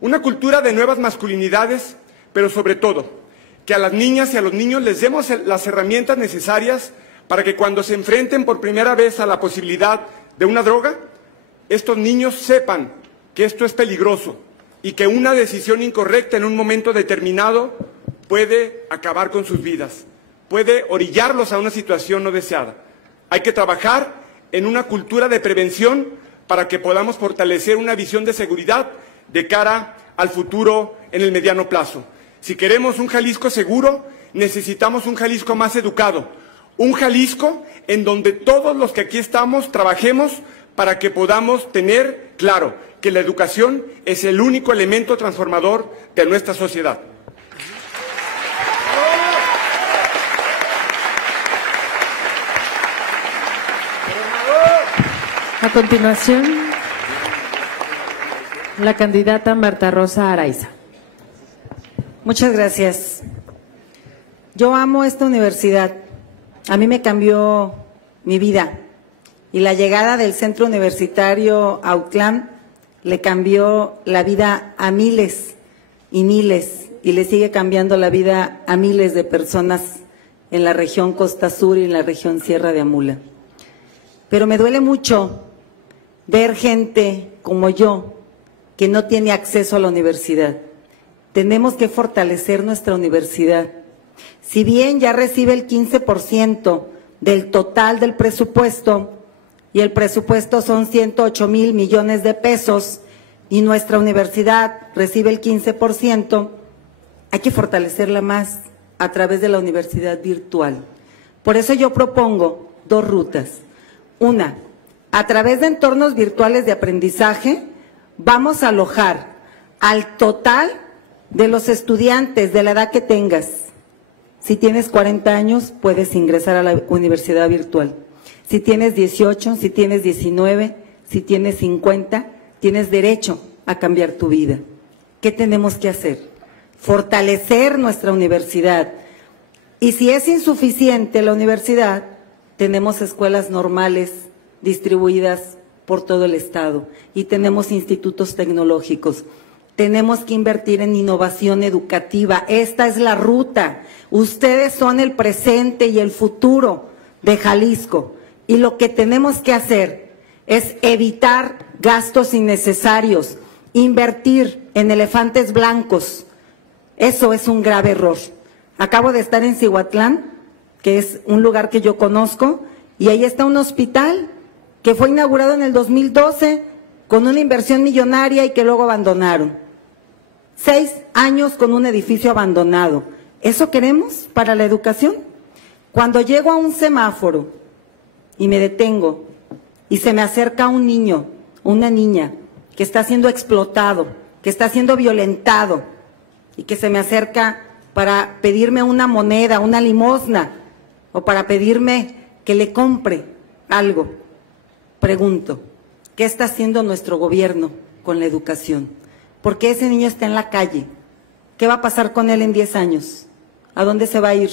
una cultura de nuevas masculinidades, pero sobre todo, que a las niñas y a los niños les demos las herramientas necesarias para que cuando se enfrenten por primera vez a la posibilidad de una droga, estos niños sepan que esto es peligroso y que una decisión incorrecta en un momento determinado puede acabar con sus vidas, puede orillarlos a una situación no deseada. Hay que trabajar en una cultura de prevención para que podamos fortalecer una visión de seguridad de cara al futuro en el mediano plazo. Si queremos un Jalisco seguro, necesitamos un Jalisco más educado, un Jalisco en donde todos los que aquí estamos trabajemos para que podamos tener claro que la educación es el único elemento transformador de nuestra sociedad. A continuación, la candidata Marta Rosa Araiza. Muchas gracias. Yo amo esta universidad. A mí me cambió mi vida y la llegada del Centro Universitario Autlán le cambió la vida a miles y miles y le sigue cambiando la vida a miles de personas en la región Costa Sur y en la región Sierra de Amula. Pero me duele mucho ver gente como yo que no tiene acceso a la universidad. Tenemos que fortalecer nuestra universidad. Si bien ya recibe el 15% del total del presupuesto, y el presupuesto son 108,000 millones de pesos, y nuestra universidad recibe el 15%, hay que fortalecerla más a través de la universidad virtual. Por eso yo propongo 2 rutas. Una, a través de entornos virtuales de aprendizaje, vamos a alojar al total de los estudiantes de la edad que tengas. Si tienes 40 años, puedes ingresar a la universidad virtual. Si tienes 18, si tienes 19, si tienes 50, tienes derecho a cambiar tu vida. ¿Qué tenemos que hacer? Fortalecer nuestra universidad. Y si es insuficiente la universidad, tenemos escuelas normales distribuidas por todo el estado y tenemos institutos tecnológicos. Tenemos que invertir en innovación educativa. Esta es la ruta. Ustedes son el presente y el futuro de Jalisco. Y lo que tenemos que hacer es evitar gastos innecesarios, invertir en elefantes blancos, eso es un grave error. Acabo de estar en Cihuatlán, que es un lugar que yo conozco, y ahí está un hospital que fue inaugurado en el 2012 con una inversión millonaria y que luego abandonaron. 6 años con un edificio abandonado. ¿Eso queremos para la educación? Cuando llego a un semáforo y me detengo y se me acerca un niño, una niña que está siendo explotado, que está siendo violentado y que se me acerca para pedirme una moneda, una limosna o para pedirme que le compre algo, pregunto, ¿qué está haciendo nuestro gobierno con la educación? ¿Por qué ese niño está en la calle? ¿Qué va a pasar con él en 10 años? ¿A dónde se va a ir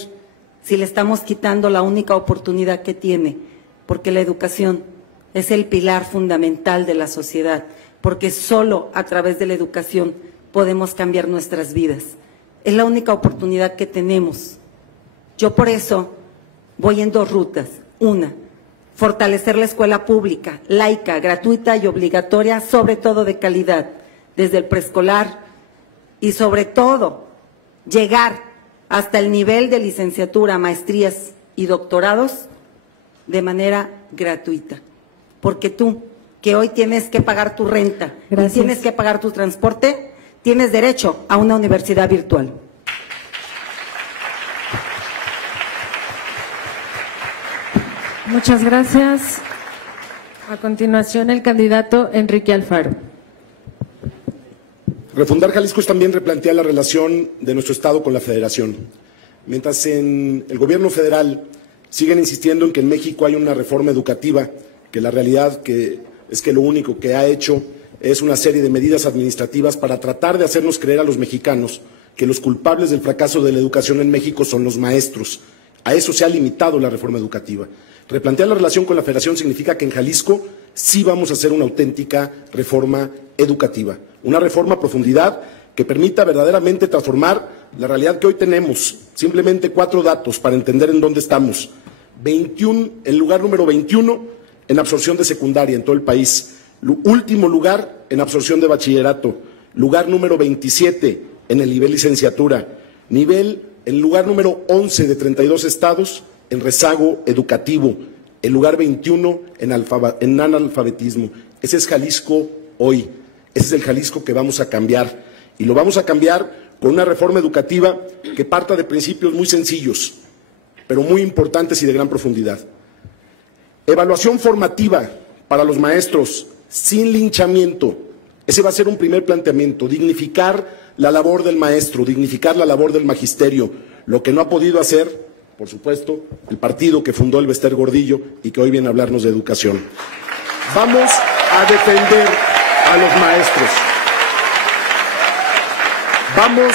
si le estamos quitando la única oportunidad que tiene? Porque la educación es el pilar fundamental de la sociedad, porque solo a través de la educación podemos cambiar nuestras vidas. Es la única oportunidad que tenemos. Yo por eso voy en 2 rutas. Una, fortalecer la escuela pública, laica, gratuita y obligatoria, sobre todo de calidad, desde el preescolar, y sobre todo llegar hasta el nivel de licenciatura, maestrías y doctorados de manera gratuita. Porque tú, que hoy tienes que pagar tu renta, y tienes que pagar tu transporte, tienes derecho a una universidad virtual. Muchas gracias. A continuación, el candidato Enrique Alfaro. Refundar Jalisco es también replantear la relación de nuestro Estado con la Federación. Mientras en el gobierno federal siguen insistiendo en que en México hay una reforma educativa, que la realidad es que lo único que ha hecho es una serie de medidas administrativas para tratar de hacernos creer a los mexicanos que los culpables del fracaso de la educación en México son los maestros. A eso se ha limitado la reforma educativa. Replantear la relación con la Federación significa que en Jalisco sí vamos a hacer una auténtica reforma educativa, una reforma a profundidad que permita verdaderamente transformar la realidad que hoy tenemos. Simplemente 4 datos para entender en dónde estamos. El lugar número 21 en absorción de secundaria en todo el país, último lugar en absorción de bachillerato, lugar número 27 en el nivel licenciatura, el lugar número 11 de 32 estados en rezago educativo, el lugar 21 en analfabetismo. Ese es Jalisco hoy, ese es el Jalisco que vamos a cambiar, y lo vamos a cambiar con una reforma educativa que parta de principios muy sencillos, pero muy importantes y de gran profundidad. Evaluación formativa para los maestros, sin linchamiento. Ese va a ser un primer planteamiento, dignificar la labor del maestro, dignificar la labor del magisterio, lo que no ha podido hacer, por supuesto, el partido que fundó el Bester Gordillo y que hoy viene a hablarnos de educación. Vamos a defender a los maestros. Vamos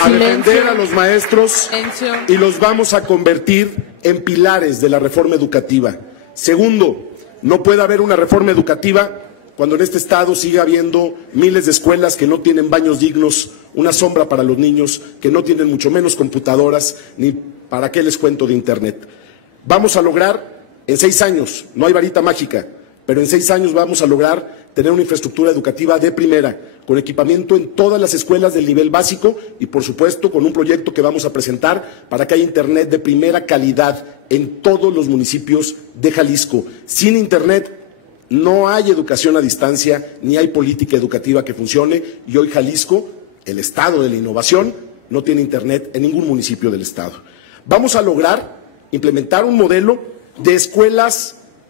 a defender a los maestros y los vamos a convertir en pilares de la reforma educativa. Segundo, no puede haber una reforma educativa cuando en este estado siga habiendo miles de escuelas que no tienen baños dignos, una sombra para los niños, que no tienen mucho menos computadoras, ni para qué les cuento de internet. Vamos a lograr en 6 años, no hay varita mágica, pero en 6 años vamos a lograr tener una infraestructura educativa de primera, con equipamiento en todas las escuelas del nivel básico y, por supuesto, con un proyecto que vamos a presentar para que haya internet de primera calidad en todos los municipios de Jalisco. Sin internet no hay educación a distancia, ni hay política educativa que funcione, y hoy Jalisco, el estado de la innovación, no tiene internet en ningún municipio del estado. Vamos a lograr implementar un modelo de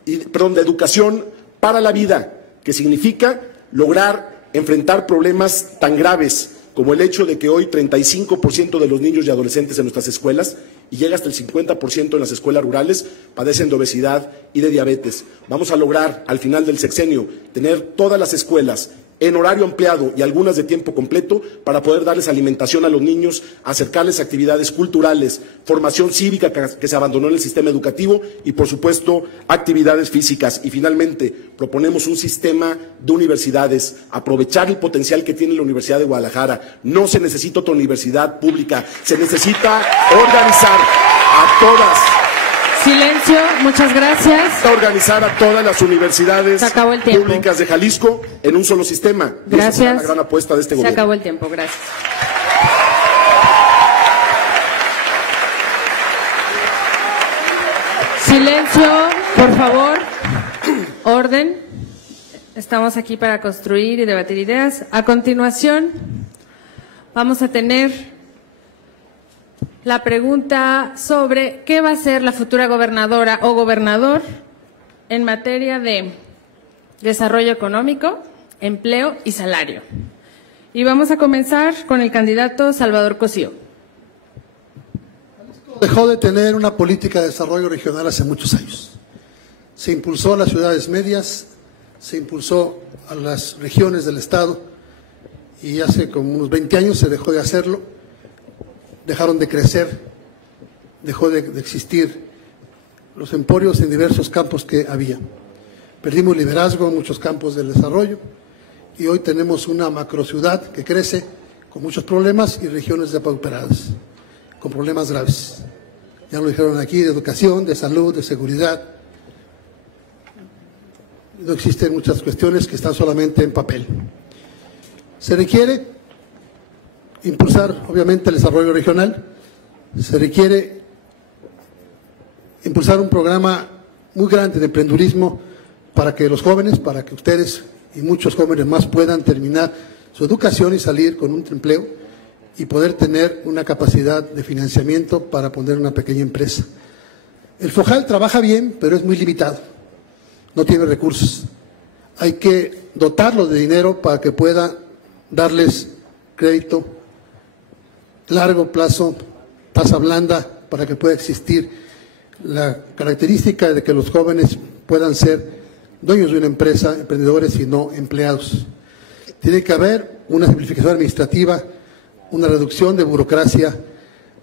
de educación para la vida, que significa lograr enfrentar problemas tan graves como el hecho de que hoy 35% de los niños y adolescentes en nuestras escuelas, y llega hasta el 50% en las escuelas rurales, padecen de obesidad y de diabetes. Vamos a lograr, al final del sexenio, tener todas las escuelas en horario ampliado y algunas de tiempo completo para poder darles alimentación a los niños, acercarles actividades culturales, formación cívica que se abandonó en el sistema educativo y, por supuesto, actividades físicas. Y, finalmente, proponemos un sistema de universidades, aprovechar el potencial que tiene la Universidad de Guadalajara. No se necesita otra universidad pública, se necesita organizar a todas Silencio, muchas gracias. A organizar a todas las universidades Se acabó el tiempo. públicas de Jalisco en un solo sistema. Y esa será Gracias. la gran apuesta de este Se gobierno. acabó el tiempo, gracias. Silencio, por favor. Orden. Estamos aquí para construir y debatir ideas. A continuación, vamos a tener la pregunta sobre qué va a ser la futura gobernadora o gobernador en materia de desarrollo económico, empleo y salario. Y vamos a comenzar con el candidato Salvador Cosío. Dejó de tener una política de desarrollo regional hace muchos años. Se impulsó a las ciudades medias, se impulsó a las regiones del Estado y hace como unos 20 años se dejó de hacerlo, dejaron de crecer, dejó de existir los emporios en diversos campos que había. Perdimos liderazgo en muchos campos del desarrollo y hoy tenemos una macrociudad que crece con muchos problemas y regiones depauperadas, con problemas graves. Ya lo dijeron aquí, de educación, de salud, de seguridad. No existen muchas cuestiones que están solamente en papel. Se requiere impulsar, obviamente, el desarrollo regional. Se requiere impulsar un programa muy grande de emprendurismo para que los jóvenes, para que ustedes y muchos jóvenes más puedan terminar su educación y salir con un empleo y poder tener una capacidad de financiamiento para poner una pequeña empresa. El FOJAL trabaja bien, pero es muy limitado. No tiene recursos. Hay que dotarlo de dinero para que pueda darles crédito, largo plazo, tasa blanda, para que pueda existir la característica de que los jóvenes puedan ser dueños de una empresa, emprendedores y no empleados. Tiene que haber una simplificación administrativa, una reducción de burocracia,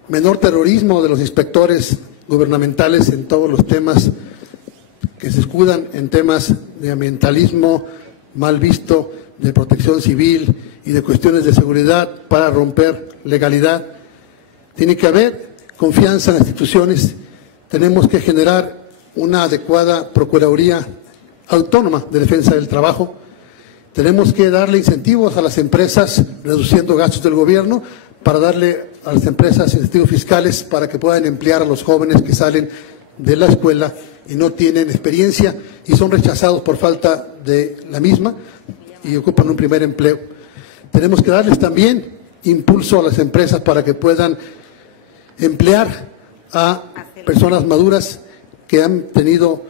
menor terrorismo de los inspectores gubernamentales en todos los temas que se escudan en temas de ambientalismo mal visto, de protección civil y de cuestiones de seguridad para romper legalidad. Tiene que haber confianza en las instituciones. Tenemos que generar una adecuada Procuraduría Autónoma de Defensa del Trabajo. Tenemos que darle incentivos a las empresas, reduciendo gastos del gobierno, para darle a las empresas incentivos fiscales para que puedan emplear a los jóvenes que salen de la escuela y no tienen experiencia y son rechazados por falta de la misma y ocupan un primer empleo. Tenemos que darles también impulso a las empresas para que puedan emplear a personas maduras que han tenido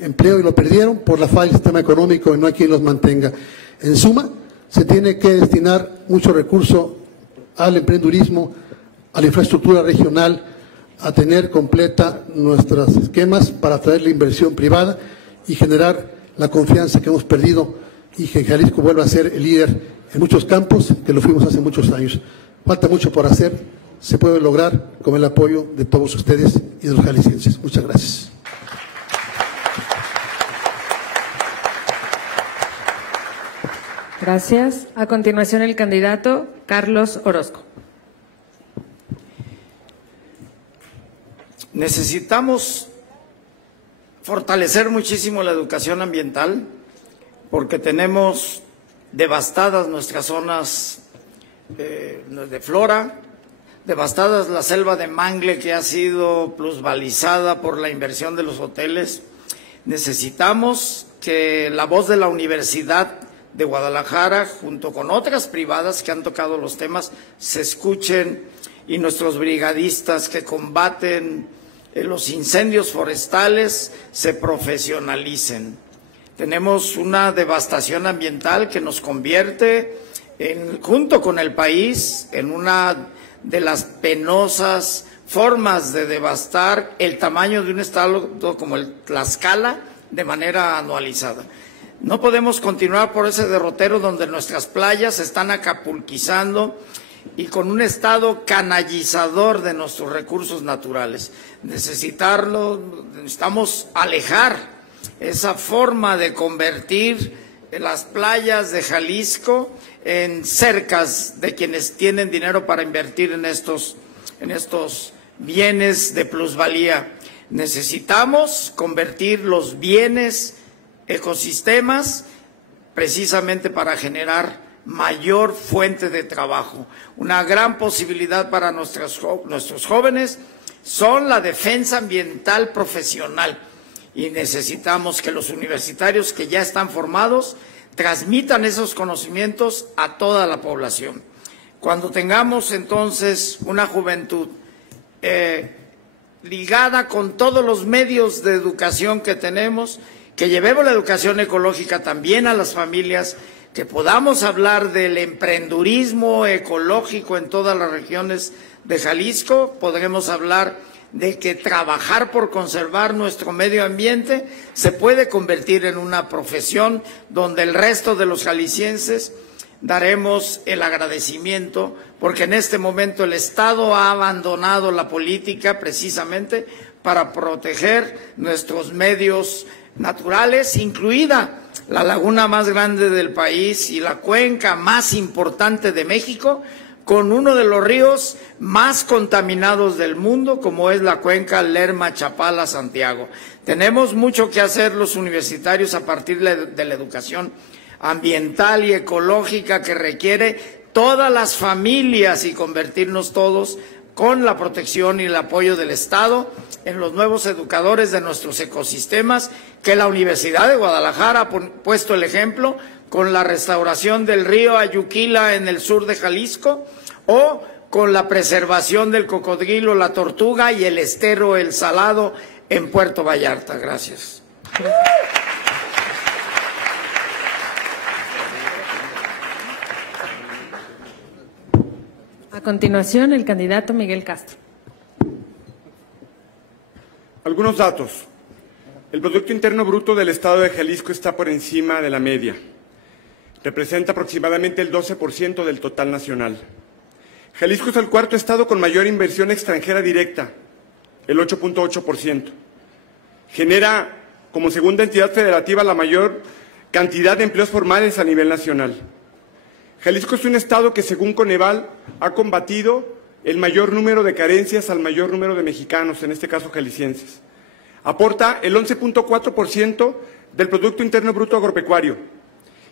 empleo y lo perdieron por la falla del sistema económico y no hay quien los mantenga. En suma, se tiene que destinar mucho recurso al emprendurismo, a la infraestructura regional, a tener completa nuestros esquemas para atraer la inversión privada y generar la confianza que hemos perdido y que Jalisco vuelva a ser el líder en muchos campos que lo fuimos hace muchos años. Falta mucho por hacer, se puede lograr con el apoyo de todos ustedes y de los jaliscienses. Muchas gracias. Gracias. A continuación, el candidato Carlos Orozco. Necesitamos fortalecer muchísimo la educación ambiental porque tenemos devastadas nuestras zonas de flora, devastadas la selva de mangle que ha sido plusvalizada por la inversión de los hoteles. Necesitamos que la voz de la Universidad de Guadalajara, junto con otras privadas que han tocado los temas, se escuchen y nuestros brigadistas que combaten los incendios forestales se profesionalicen. Tenemos una devastación ambiental que nos convierte, junto con el país, en una de las penosas formas de devastar el tamaño de un estado como el Tlaxcala de manera anualizada. No podemos continuar por ese derrotero donde nuestras playas se están acapulquizando y con un estado canallizador de nuestros recursos naturales. Necesitamos alejar esa forma de convertir las playas de Jalisco en cercas de quienes tienen dinero para invertir en estos bienes de plusvalía. Necesitamos convertir los bienes, ecosistemas, precisamente para generar mayor fuente de trabajo. Una gran posibilidad para nuestros jóvenes son la defensa ambiental profesional, y necesitamos que los universitarios que ya están formados transmitan esos conocimientos a toda la población. Cuando tengamos entonces una juventud ligada con todos los medios de educación que tenemos, que llevemos la educación ecológica también a las familias, que podamos hablar del emprendurismo ecológico en todas las regiones de Jalisco, podremos hablar de que trabajar por conservar nuestro medio ambiente se puede convertir en una profesión donde el resto de los jaliscienses daremos el agradecimiento, porque en este momento el Estado ha abandonado la política precisamente para proteger nuestros medios naturales, incluida la laguna más grande del país y la cuenca más importante de México, con uno de los ríos más contaminados del mundo, como es la cuenca Lerma-Chapala-Santiago. Tenemos mucho que hacer los universitarios a partir de la educación ambiental y ecológica que requiere todas las familias, y convertirnos todos, con la protección y el apoyo del Estado, en los nuevos educadores de nuestros ecosistemas, que la Universidad de Guadalajara ha puesto el ejemplo con la restauración del río Ayuquila en el sur de Jalisco, o con la preservación del cocodrilo, la tortuga y el estero El Salado en Puerto Vallarta. Gracias. A continuación, el candidato Miguel Castro. Algunos datos. El Producto Interno Bruto del Estado de Jalisco está por encima de la media. Representa aproximadamente el 12% del total nacional. Jalisco es el cuarto estado con mayor inversión extranjera directa, el 8.8%. Genera, como segunda entidad federativa, la mayor cantidad de empleos formales a nivel nacional. Jalisco es un estado que, según Coneval, ha combatido el mayor número de carencias al mayor número de mexicanos, en este caso jaliscienses. Aporta el 11.4% del Producto Interno Bruto agropecuario.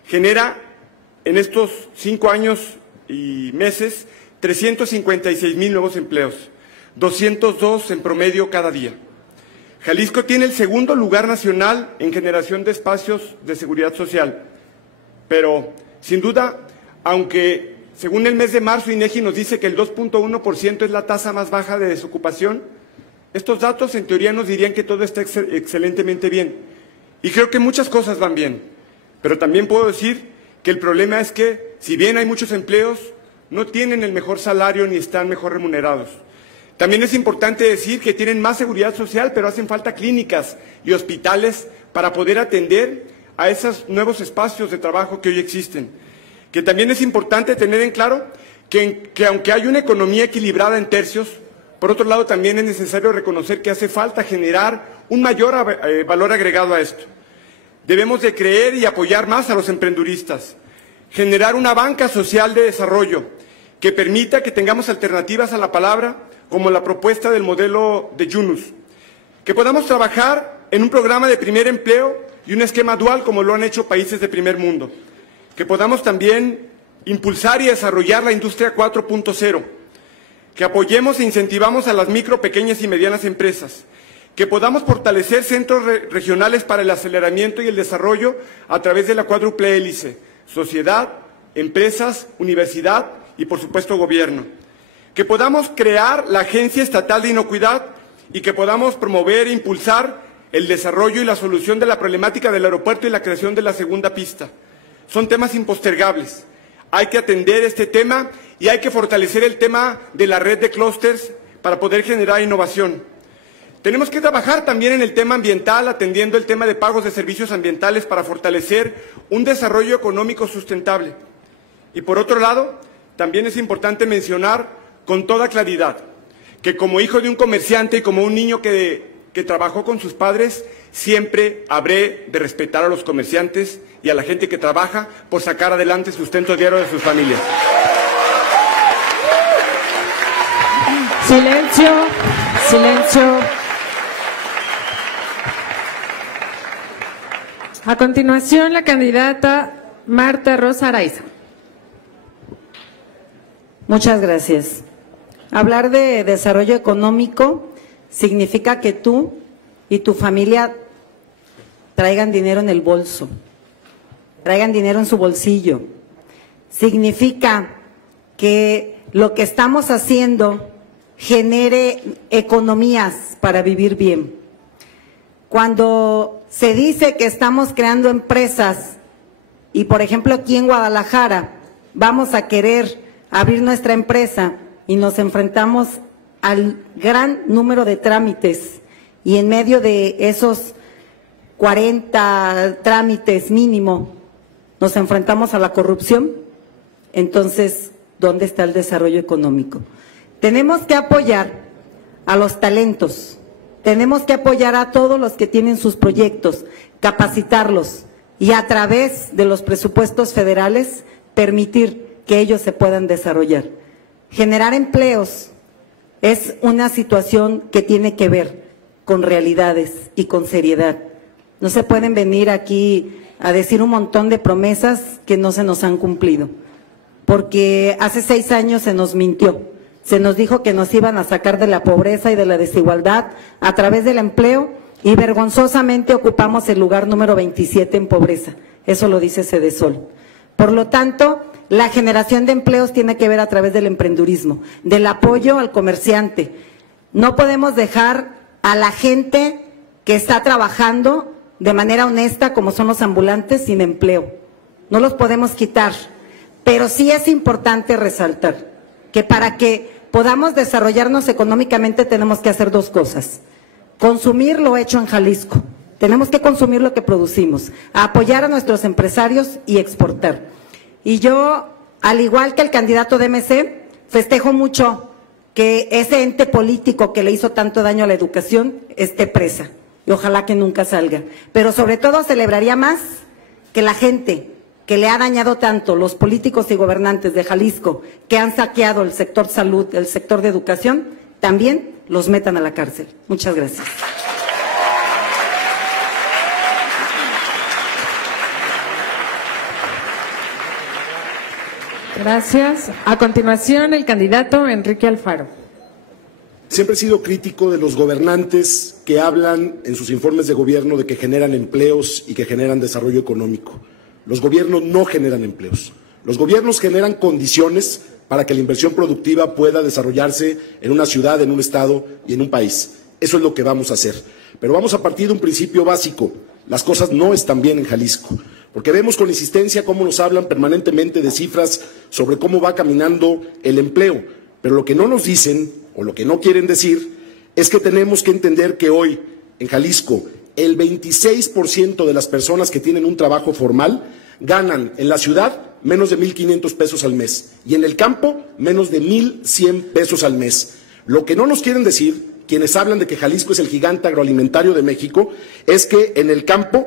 Genera en estos 5 años y meses 356,000 nuevos empleos, 202 en promedio cada día. Jalisco tiene el segundo lugar nacional en generación de espacios de seguridad social, pero sin duda, aunque según el mes de marzo INEGI nos dice que el 2.1% es la tasa más baja de desocupación, estos datos en teoría nos dirían que todo está excelentemente bien. Y creo que muchas cosas van bien, pero también puedo decir que el problema es que, si bien hay muchos empleos, no tienen el mejor salario ni están mejor remunerados. También es importante decir que tienen más seguridad social, pero hacen falta clínicas y hospitales para poder atender a esos nuevos espacios de trabajo que hoy existen. Que también es importante tener en claro que aunque hay una economía equilibrada en tercios, por otro lado también es necesario reconocer que hace falta generar un mayor valor agregado a esto. Debemos de creer y apoyar más a los emprenduristas, generar una banca social de desarrollo que permita que tengamos alternativas a la palabra, como la propuesta del modelo de Yunus, que podamos trabajar en un programa de primer empleo y un esquema dual como lo han hecho países de primer mundo, que podamos también impulsar y desarrollar la industria 4.0, que apoyemos e incentivamos a las micro, pequeñas y medianas empresas, que podamos fortalecer centros regionales para el aceleramiento y el desarrollo a través de la cuádruple hélice: sociedad, empresas, universidad y, por supuesto, gobierno. Que podamos crear la Agencia Estatal de Inocuidad y que podamos promover e impulsar el desarrollo y la solución de la problemática del aeropuerto y la creación de la segunda pista. Son temas impostergables. Hay que atender este tema y hay que fortalecer el tema de la red de clústeres para poder generar innovación. Tenemos que trabajar también en el tema ambiental, atendiendo el tema de pagos de servicios ambientales para fortalecer un desarrollo económico sustentable. Y por otro lado, también es importante mencionar con toda claridad que, como hijo de un comerciante y como un niño que trabajó con sus padres, siempre habré de respetar a los comerciantes y a la gente que trabaja por sacar adelante el sustento diario de sus familias. Silencio, silencio. A continuación, la candidata Marta Rosa Araiza. Muchas gracias. Hablar de desarrollo económico significa que tú y tu familia traigan dinero en el bolso, traigan dinero en su bolsillo. Significa que lo que estamos haciendo genere economías para vivir bien. Cuando se dice que estamos creando empresas y, por ejemplo, aquí en Guadalajara vamos a querer abrir nuestra empresa y nos enfrentamos al gran número de trámites y en medio de esos 40 trámites mínimo nos enfrentamos a la corrupción, entonces, ¿dónde está el desarrollo económico? Tenemos que apoyar a los talentos, tenemos que apoyar a todos los que tienen sus proyectos, capacitarlos y a través de los presupuestos federales permitir que ellos se puedan desarrollar. Generar empleos es una situación que tiene que ver con realidades y con seriedad. No se pueden venir aquí a decir un montón de promesas que no se nos han cumplido, porque hace 6 años se nos mintió, se nos dijo que nos iban a sacar de la pobreza y de la desigualdad a través del empleo y vergonzosamente ocupamos el lugar número 27 en pobreza, eso lo dice Cedesol. Por lo tanto, la generación de empleos tiene que ver a través del emprendurismo, del apoyo al comerciante. No podemos dejar a la gente que está trabajando de manera honesta, como son los ambulantes, sin empleo. No los podemos quitar, pero sí es importante resaltar que para que podamos desarrollarnos económicamente tenemos que hacer 2 cosas. Consumir lo hecho en Jalisco, tenemos que consumir lo que producimos, apoyar a nuestros empresarios y exportar. Y yo, al igual que el candidato de MC, festejo mucho que ese ente político que le hizo tanto daño a la educación esté presa. Y ojalá que nunca salga. Pero sobre todo celebraría más que la gente que le ha dañado tanto, los políticos y gobernantes de Jalisco, que han saqueado el sector salud, el sector de educación, también los metan a la cárcel. Muchas gracias. Gracias. A continuación, el candidato Enrique Alfaro. Siempre he sido crítico de los gobernantes que hablan en sus informes de gobierno de que generan empleos y que generan desarrollo económico. Los gobiernos no generan empleos. Los gobiernos generan condiciones para que la inversión productiva pueda desarrollarse en una ciudad, en un estado y en un país. Eso es lo que vamos a hacer. Pero vamos a partir de un principio básico. Las cosas no están bien en Jalisco, porque vemos con insistencia cómo nos hablan permanentemente de cifras sobre cómo va caminando el empleo. Pero lo que no nos dicen, o lo que no quieren decir, es que tenemos que entender que hoy, en Jalisco, el 26% de las personas que tienen un trabajo formal ganan en la ciudad menos de 1,500 pesos al mes y en el campo menos de 1,100 pesos al mes. Lo que no nos quieren decir, quienes hablan de que Jalisco es el gigante agroalimentario de México, es que en el campo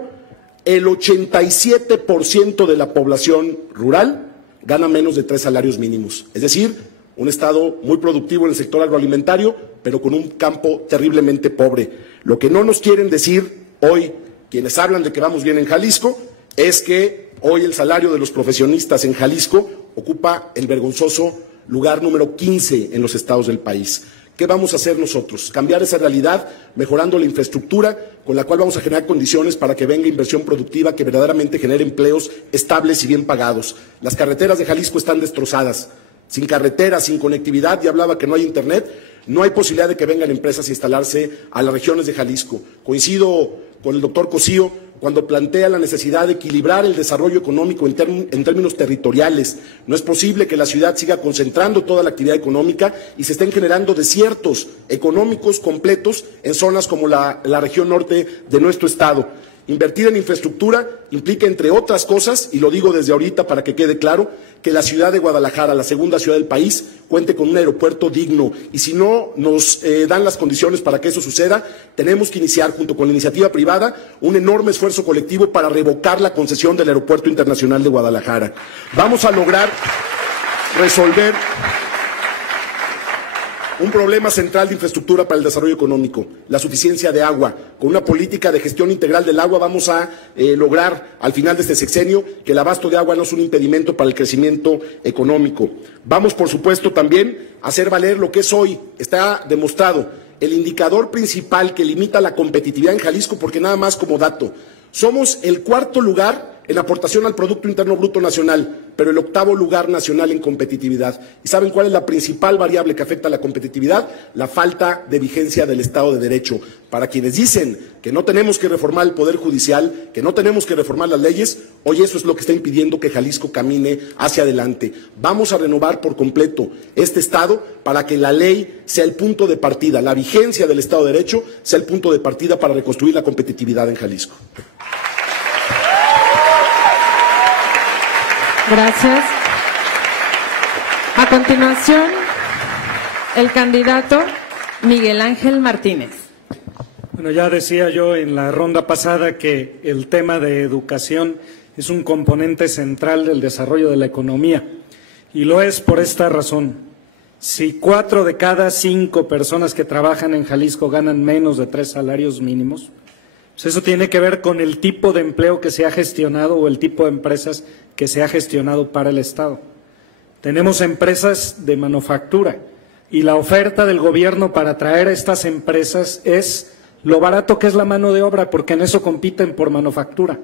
el 87% de la población rural gana menos de 3 salarios mínimos. Es decir, un estado muy productivo en el sector agroalimentario, pero con un campo terriblemente pobre. Lo que no nos quieren decir hoy, quienes hablan de que vamos bien en Jalisco, es que hoy el salario de los profesionistas en Jalisco ocupa el vergonzoso lugar número 15 en los estados del país. ¿Qué vamos a hacer nosotros? Cambiar esa realidad, mejorando la infraestructura, con la cual vamos a generar condiciones para que venga inversión productiva que verdaderamente genere empleos estables y bien pagados. Las carreteras de Jalisco están destrozadas. Sin carreteras, sin conectividad, ya hablaba que no hay internet, no hay posibilidad de que vengan empresas a instalarse a las regiones de Jalisco. Coincido con el doctor Cosío cuando plantea la necesidad de equilibrar el desarrollo económico en términos territoriales. No es posible que la ciudad siga concentrando toda la actividad económica y se estén generando desiertos económicos completos en zonas como la región norte de nuestro estado. Invertir en infraestructura implica, entre otras cosas, y lo digo desde ahorita para que quede claro, que la ciudad de Guadalajara, la segunda ciudad del país, cuente con un aeropuerto digno. Y si no nos dan las condiciones para que eso suceda, tenemos que iniciar, junto con la iniciativa privada, un enorme esfuerzo colectivo para revocar la concesión del Aeropuerto Internacional de Guadalajara. Vamos a lograr resolver un problema central de infraestructura para el desarrollo económico, la suficiencia de agua. Con una política de gestión integral del agua vamos a lograr al final de este sexenio que el abasto de agua no es un impedimento para el crecimiento económico. Vamos, por supuesto, también a hacer valer lo que es hoy, está demostrado, el indicador principal que limita la competitividad en Jalisco, porque nada más como dato, somos el 4º lugar en aportación al Producto Interno Bruto Nacional, pero el 8º lugar nacional en competitividad. ¿Y saben cuál es la principal variable que afecta a la competitividad? La falta de vigencia del Estado de Derecho. Para quienes dicen que no tenemos que reformar el Poder Judicial, que no tenemos que reformar las leyes, hoy eso es lo que está impidiendo que Jalisco camine hacia adelante. Vamos a renovar por completo este Estado para que la ley sea el punto de partida, la vigencia del Estado de Derecho sea el punto de partida para reconstruir la competitividad en Jalisco. Gracias. A continuación, el candidato Miguel Ángel Martínez. Bueno, ya decía yo en la ronda pasada que el tema de educación es un componente central del desarrollo de la economía, y lo es por esta razón. Si 4 de cada 5 personas que trabajan en Jalisco ganan menos de 3 salarios mínimos, pues eso tiene que ver con el tipo de empleo que se ha gestionado o el tipo de empresas que se ha gestionado para el Estado. Tenemos empresas de manufactura y la oferta del gobierno para atraer a estas empresas es lo barato que es la mano de obra, porque en eso compiten por manufactura.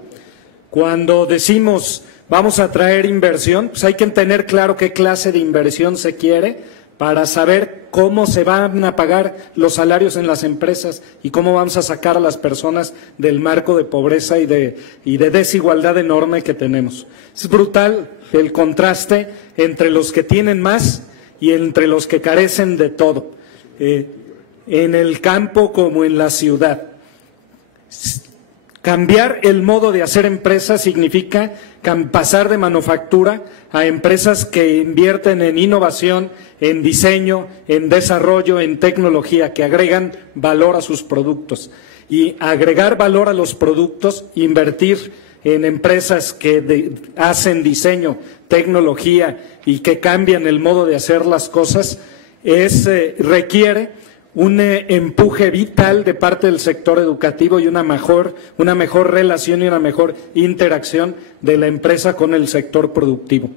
Cuando decimos vamos a traer inversión, pues hay que tener claro qué clase de inversión se quiere para saber cómo se van a pagar los salarios en las empresas y cómo vamos a sacar a las personas del marco de pobreza y de desigualdad enorme que tenemos. Es brutal el contraste entre los que tienen más y entre los que carecen de todo, en el campo como en la ciudad. Cambiar el modo de hacer empresas significa pasar de manufactura a empresas que invierten en innovación, en diseño, en desarrollo, en tecnología, que agregan valor a sus productos. Y agregar valor a los productos, invertir en empresas que hacen diseño, tecnología y que cambian el modo de hacer las cosas, requiere un empuje vital de parte del sector educativo y una mejor relación y una mejor interacción de la empresa con el sector productivo.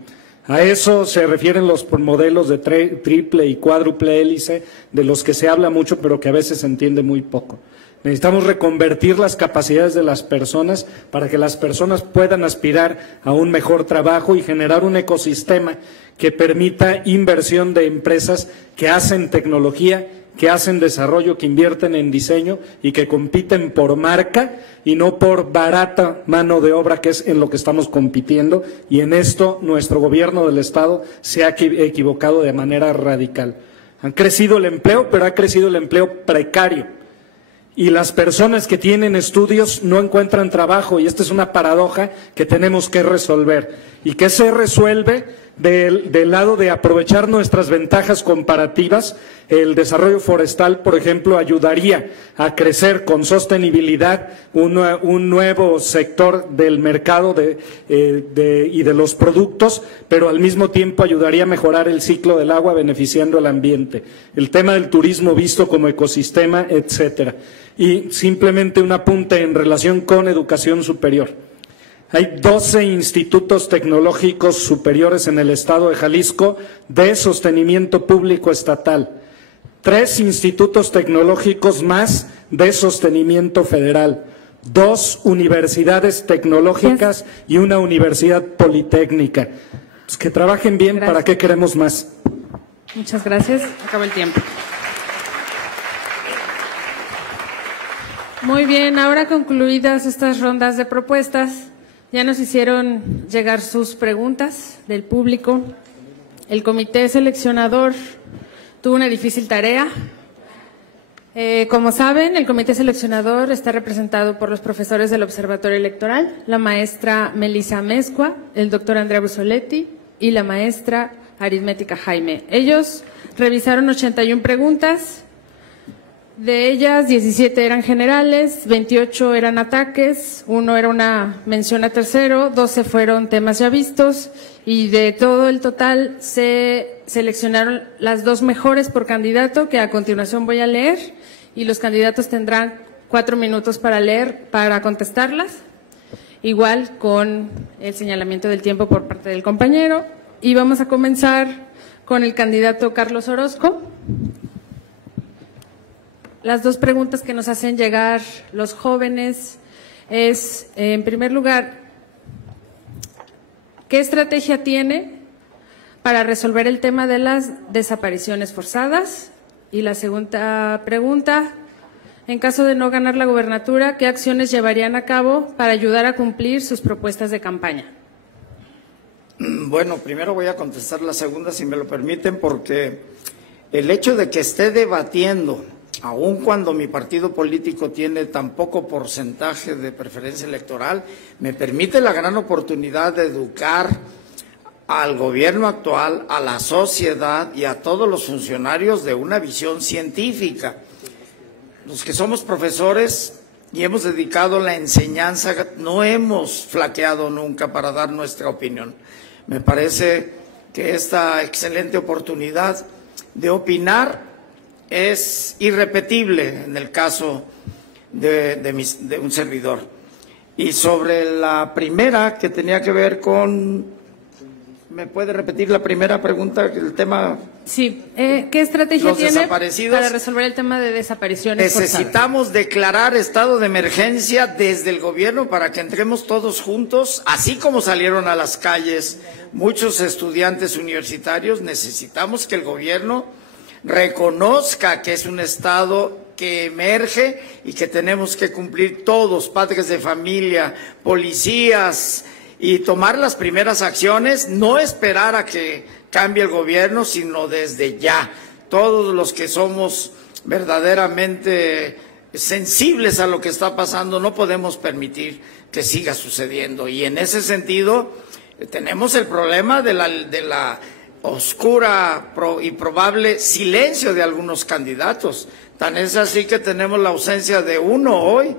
A eso se refieren los modelos de triple y cuádruple hélice, de los que se habla mucho pero que a veces se entiende muy poco. Necesitamos reconvertir las capacidades de las personas para que las personas puedan aspirar a un mejor trabajo y generar un ecosistema que permita inversión de empresas que hacen tecnología, que hacen desarrollo, que invierten en diseño y que compiten por marca y no por barata mano de obra, que es en lo que estamos compitiendo, y en esto nuestro gobierno del Estado se ha equivocado de manera radical. Han crecido el empleo, pero ha crecido el empleo precario. Y las personas que tienen estudios no encuentran trabajo, y esta es una paradoja que tenemos que resolver. ¿Y qué se resuelve? Del lado de aprovechar nuestras ventajas comparativas, el desarrollo forestal, por ejemplo, ayudaría a crecer con sostenibilidad un nuevo sector del mercado y de los productos, pero al mismo tiempo ayudaría a mejorar el ciclo del agua, beneficiando al ambiente. El tema del turismo visto como ecosistema, etcétera. Y simplemente un apunte en relación con educación superior. Hay 12 institutos tecnológicos superiores en el estado de Jalisco de sostenimiento público estatal, 3 institutos tecnológicos más de sostenimiento federal, 2 universidades tecnológicas y una universidad politécnica. Pues que trabajen bien. Gracias. ¿Para qué queremos más? Muchas gracias. Acaba el tiempo. Muy bien, ahora concluidas estas rondas de propuestas, ya nos hicieron llegar sus preguntas del público. El comité seleccionador tuvo una difícil tarea. Como saben, el comité seleccionador está representado por los profesores del Observatorio Electoral, la maestra Melissa Amezcua, el doctor Andrea Busoletti y la maestra Aritmética Jaime. Ellos revisaron 81 preguntas, De ellas, 17 eran generales, 28 eran ataques, 1 era una mención a tercero, 12 fueron temas ya vistos, y de todo el total se seleccionaron las 2 mejores por candidato, que a continuación voy a leer, y los candidatos tendrán 4 minutos para leer, para contestarlas, igual con el señalamiento del tiempo por parte del compañero. Y vamos a comenzar con el candidato Carlos Orozco. Las 2 preguntas que nos hacen llegar los jóvenes es, en primer lugar, ¿qué estrategia tiene para resolver el tema de las desapariciones forzadas? Y la segunda pregunta, en caso de no ganar la gobernatura, ¿qué acciones llevarían a cabo para ayudar a cumplir sus propuestas de campaña? Bueno, primero voy a contestar la segunda, si me lo permiten, porque el hecho de que esté debatiendo, aun cuando mi partido político tiene tan poco porcentaje de preferencia electoral, me permite la gran oportunidad de educar al gobierno actual, a la sociedad y a todos los funcionarios de una visión científica. Los que somos profesores y hemos dedicado la enseñanza, no hemos flaqueado nunca para dar nuestra opinión. Me parece que esta excelente oportunidad de opinar es irrepetible en el caso de un servidor. Y sobre la primera, que tenía que ver con... ¿Me puede repetir la primera pregunta, el tema? Sí, ¿qué estrategia tiene para resolver el tema de desapariciones forzadas? Necesitamos declarar estado de emergencia desde el gobierno para que entremos todos juntos, así como salieron a las calles muchos estudiantes universitarios. Necesitamos que el gobierno reconozca que es un estado que emerge y que tenemos que cumplir todos, padres de familia, policías, y tomar las primeras acciones, no esperar a que cambie el gobierno, sino desde ya. Todos los que somos verdaderamente sensibles a lo que está pasando, no podemos permitir que siga sucediendo. Y en ese sentido, tenemos el problema de la oscura y probable silencio de algunos candidatos. Tan es así que tenemos la ausencia de uno hoy,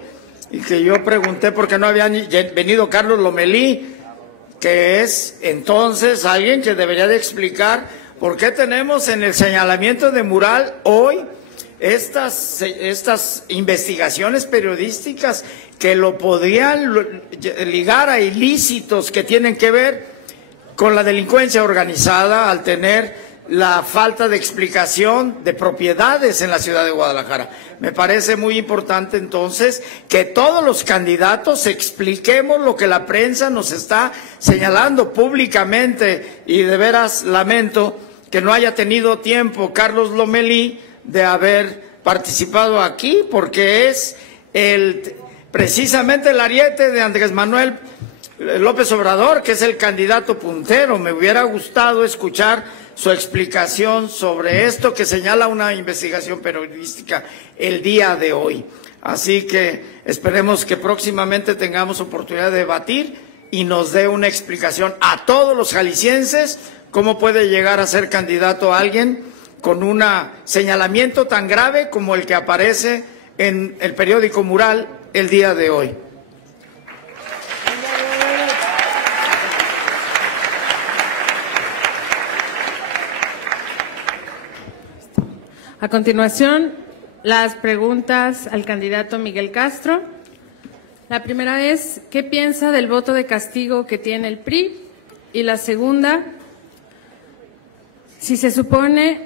y que yo pregunté por qué no había venido Carlos Lomelí, que es entonces alguien que debería de explicar por qué tenemos en el señalamiento de mural hoy estas investigaciones periodísticas que lo podrían ligar a ilícitos que tienen que ver con la delincuencia organizada, al tener la falta de explicación de propiedades en la ciudad de Guadalajara. Me parece muy importante entonces que todos los candidatos expliquemos lo que la prensa nos está señalando públicamente, y de veras lamento que no haya tenido tiempo Carlos Lomelí de haber participado aquí, porque es precisamente el ariete de Andrés Manuel López Obrador, que es el candidato puntero. Me hubiera gustado escuchar su explicación sobre esto que señala una investigación periodística el día de hoy. Así que esperemos que próximamente tengamos oportunidad de debatir y nos dé una explicación a todos los jaliscienses cómo puede llegar a ser candidato a alguien con un señalamiento tan grave como el que aparece en el periódico Mural el día de hoy. A continuación, las preguntas al candidato Miguel Castro. La primera es, ¿qué piensa del voto de castigo que tiene el PRI? Y la segunda, si se supone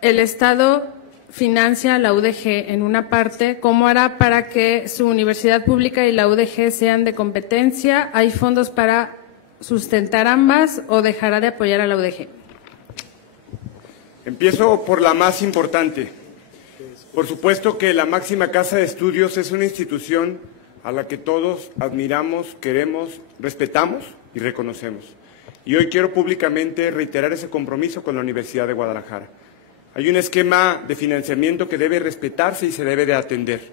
el Estado financia la UDG en una parte, ¿cómo hará para que su universidad pública y la UDG sean de competencia? ¿Hay fondos para sustentar ambas o dejará de apoyar a la UDG? Empiezo por la más importante. Por supuesto que la máxima casa de estudios es una institución a la que todos admiramos, queremos, respetamos y reconocemos. Y hoy quiero públicamente reiterar ese compromiso con la Universidad de Guadalajara. Hay un esquema de financiamiento que debe respetarse y se debe de atender.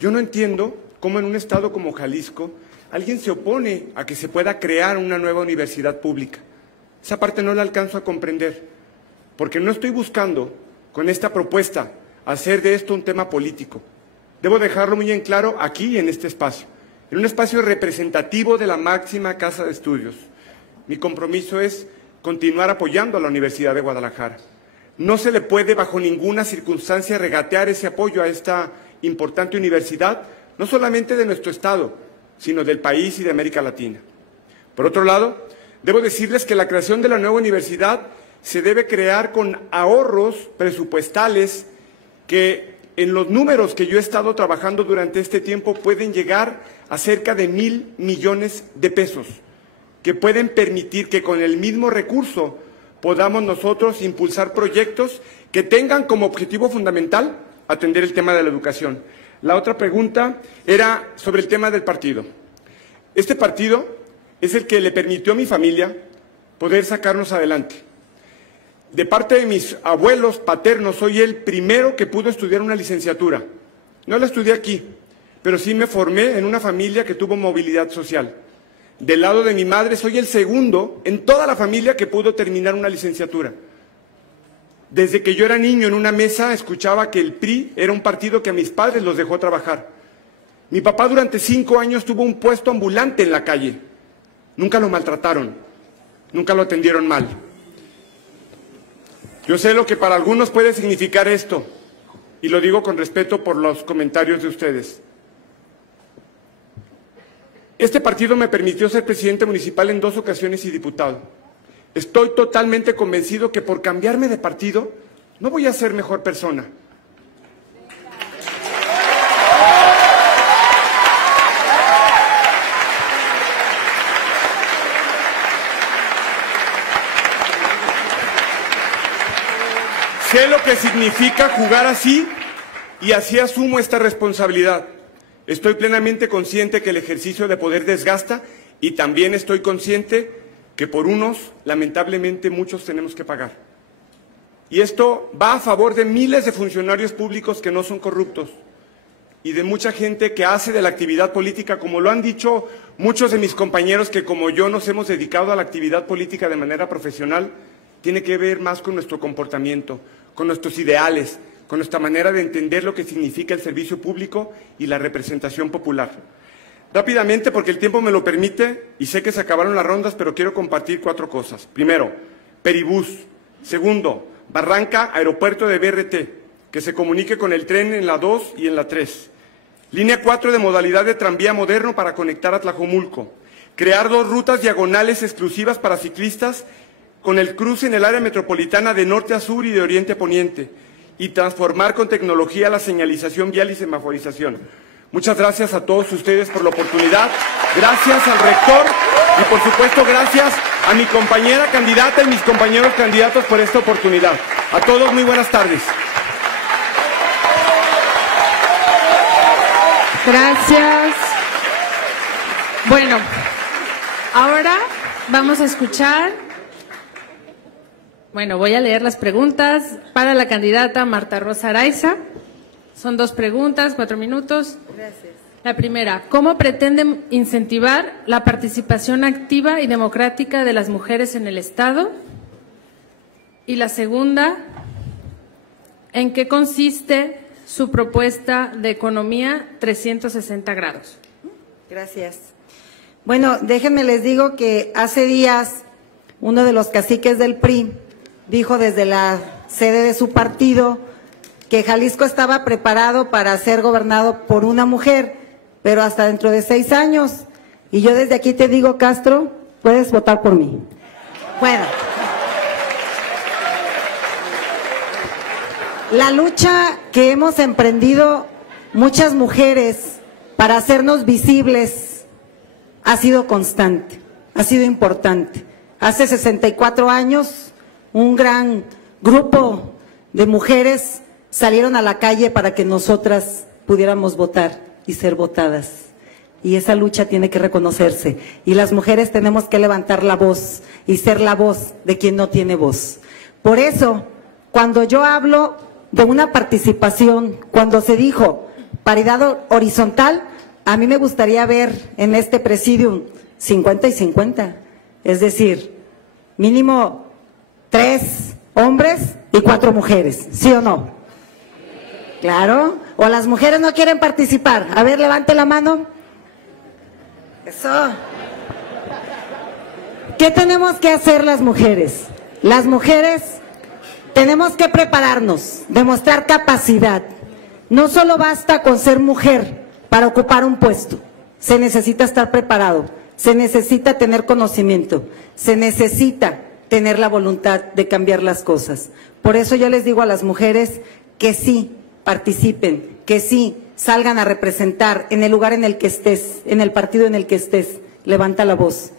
Yo no entiendo cómo en un estado como Jalisco alguien se opone a que se pueda crear una nueva universidad pública. Esa parte no la alcanzo a comprender. Porque no estoy buscando con esta propuesta hacer de esto un tema político. Debo dejarlo muy en claro aquí en este espacio, en un espacio representativo de la máxima casa de estudios. Mi compromiso es continuar apoyando a la Universidad de Guadalajara. No se le puede bajo ninguna circunstancia regatear ese apoyo a esta importante universidad, no solamente de nuestro estado, sino del país y de América Latina. Por otro lado, debo decirles que la creación de la nueva universidad se debe crear con ahorros presupuestales que en los números que yo he estado trabajando durante este tiempo pueden llegar a cerca de 1,000 millones de pesos, que pueden permitir que con el mismo recurso podamos nosotros impulsar proyectos que tengan como objetivo fundamental atender el tema de la educación. La otra pregunta era sobre el tema del partido. Este partido es el que le permitió a mi familia poder sacarnos adelante. De parte de mis abuelos paternos, soy el primero que pudo estudiar una licenciatura. No la estudié aquí, pero sí me formé en una familia que tuvo movilidad social. Del lado de mi madre, soy el segundo en toda la familia que pudo terminar una licenciatura. Desde que yo era niño en una mesa escuchaba que el PRI era un partido que a mis padres los dejó trabajar. Mi papá durante 5 años tuvo un puesto ambulante en la calle. Nunca lo maltrataron, nunca lo atendieron mal. Yo sé lo que para algunos puede significar esto, y lo digo con respeto por los comentarios de ustedes. Este partido me permitió ser presidente municipal en 2 ocasiones y diputado. Estoy totalmente convencido que por cambiarme de partido no voy a ser mejor persona. Sé lo que significa jugar así y así asumo esta responsabilidad. Estoy plenamente consciente que el ejercicio de poder desgasta y también estoy consciente que por unos, lamentablemente, muchos tenemos que pagar. Y esto va a favor de miles de funcionarios públicos que no son corruptos y de mucha gente que hace de la actividad política, como lo han dicho muchos de mis compañeros que como yo nos hemos dedicado a la actividad política de manera profesional, tiene que ver más con nuestro comportamiento, con nuestros ideales, con nuestra manera de entender lo que significa el servicio público y la representación popular. Rápidamente, porque el tiempo me lo permite, y sé que se acabaron las rondas, pero quiero compartir 4 cosas. Primero, Peribús. Segundo, Barranca, aeropuerto de BRT, que se comunique con el tren en la 2 y en la 3. Línea 4 de modalidad de tranvía moderno para conectar a Tlajomulco. Crear 2 rutas diagonales exclusivas para ciclistas con el cruce en el área metropolitana de norte a sur y de oriente a poniente, y transformar con tecnología la señalización vial y semaforización. Muchas gracias a todos ustedes por la oportunidad, gracias al rector y por supuesto gracias a mi compañera candidata y mis compañeros candidatos por esta oportunidad. A todos muy buenas tardes. Gracias. Bueno, ahora vamos a escuchar. Bueno, voy a leer las preguntas para la candidata Marta Rosa Araiza. Son 2 preguntas, 4 minutos. Gracias. La primera, ¿cómo pretenden incentivar la participación activa y democrática de las mujeres en el Estado? Y la segunda, ¿en qué consiste su propuesta de economía 360 grados? Gracias. Bueno, déjenme les digo que hace días uno de los caciques del PRI dijo desde la sede de su partido que Jalisco estaba preparado para ser gobernado por una mujer, pero hasta dentro de 6 años. Y yo desde aquí te digo, Castro, puedes votar por mí. Bueno, la lucha que hemos emprendido muchas mujeres para hacernos visibles ha sido constante, ha sido importante. Hace 64 años, un gran grupo de mujeres salieron a la calle para que nosotras pudiéramos votar y ser votadas. Y esa lucha tiene que reconocerse. Y las mujeres tenemos que levantar la voz y ser la voz de quien no tiene voz. Por eso, cuando yo hablo de una participación, cuando se dijo paridad horizontal, a mí me gustaría ver en este presidium 50 y 50. Es decir, mínimo 3 hombres y 4 mujeres, ¿sí o no? Claro. ¿O las mujeres no quieren participar? A ver, levante la mano. Eso. ¿Qué tenemos que hacer las mujeres? Las mujeres tenemos que prepararnos, demostrar capacidad. No solo basta con ser mujer para ocupar un puesto. Se necesita estar preparado, se necesita tener conocimiento, se necesita tener la voluntad de cambiar las cosas. Por eso yo les digo a las mujeres que sí participen, que sí salgan a representar en el lugar en el que estés, en el partido en el que estés. Levanta la voz.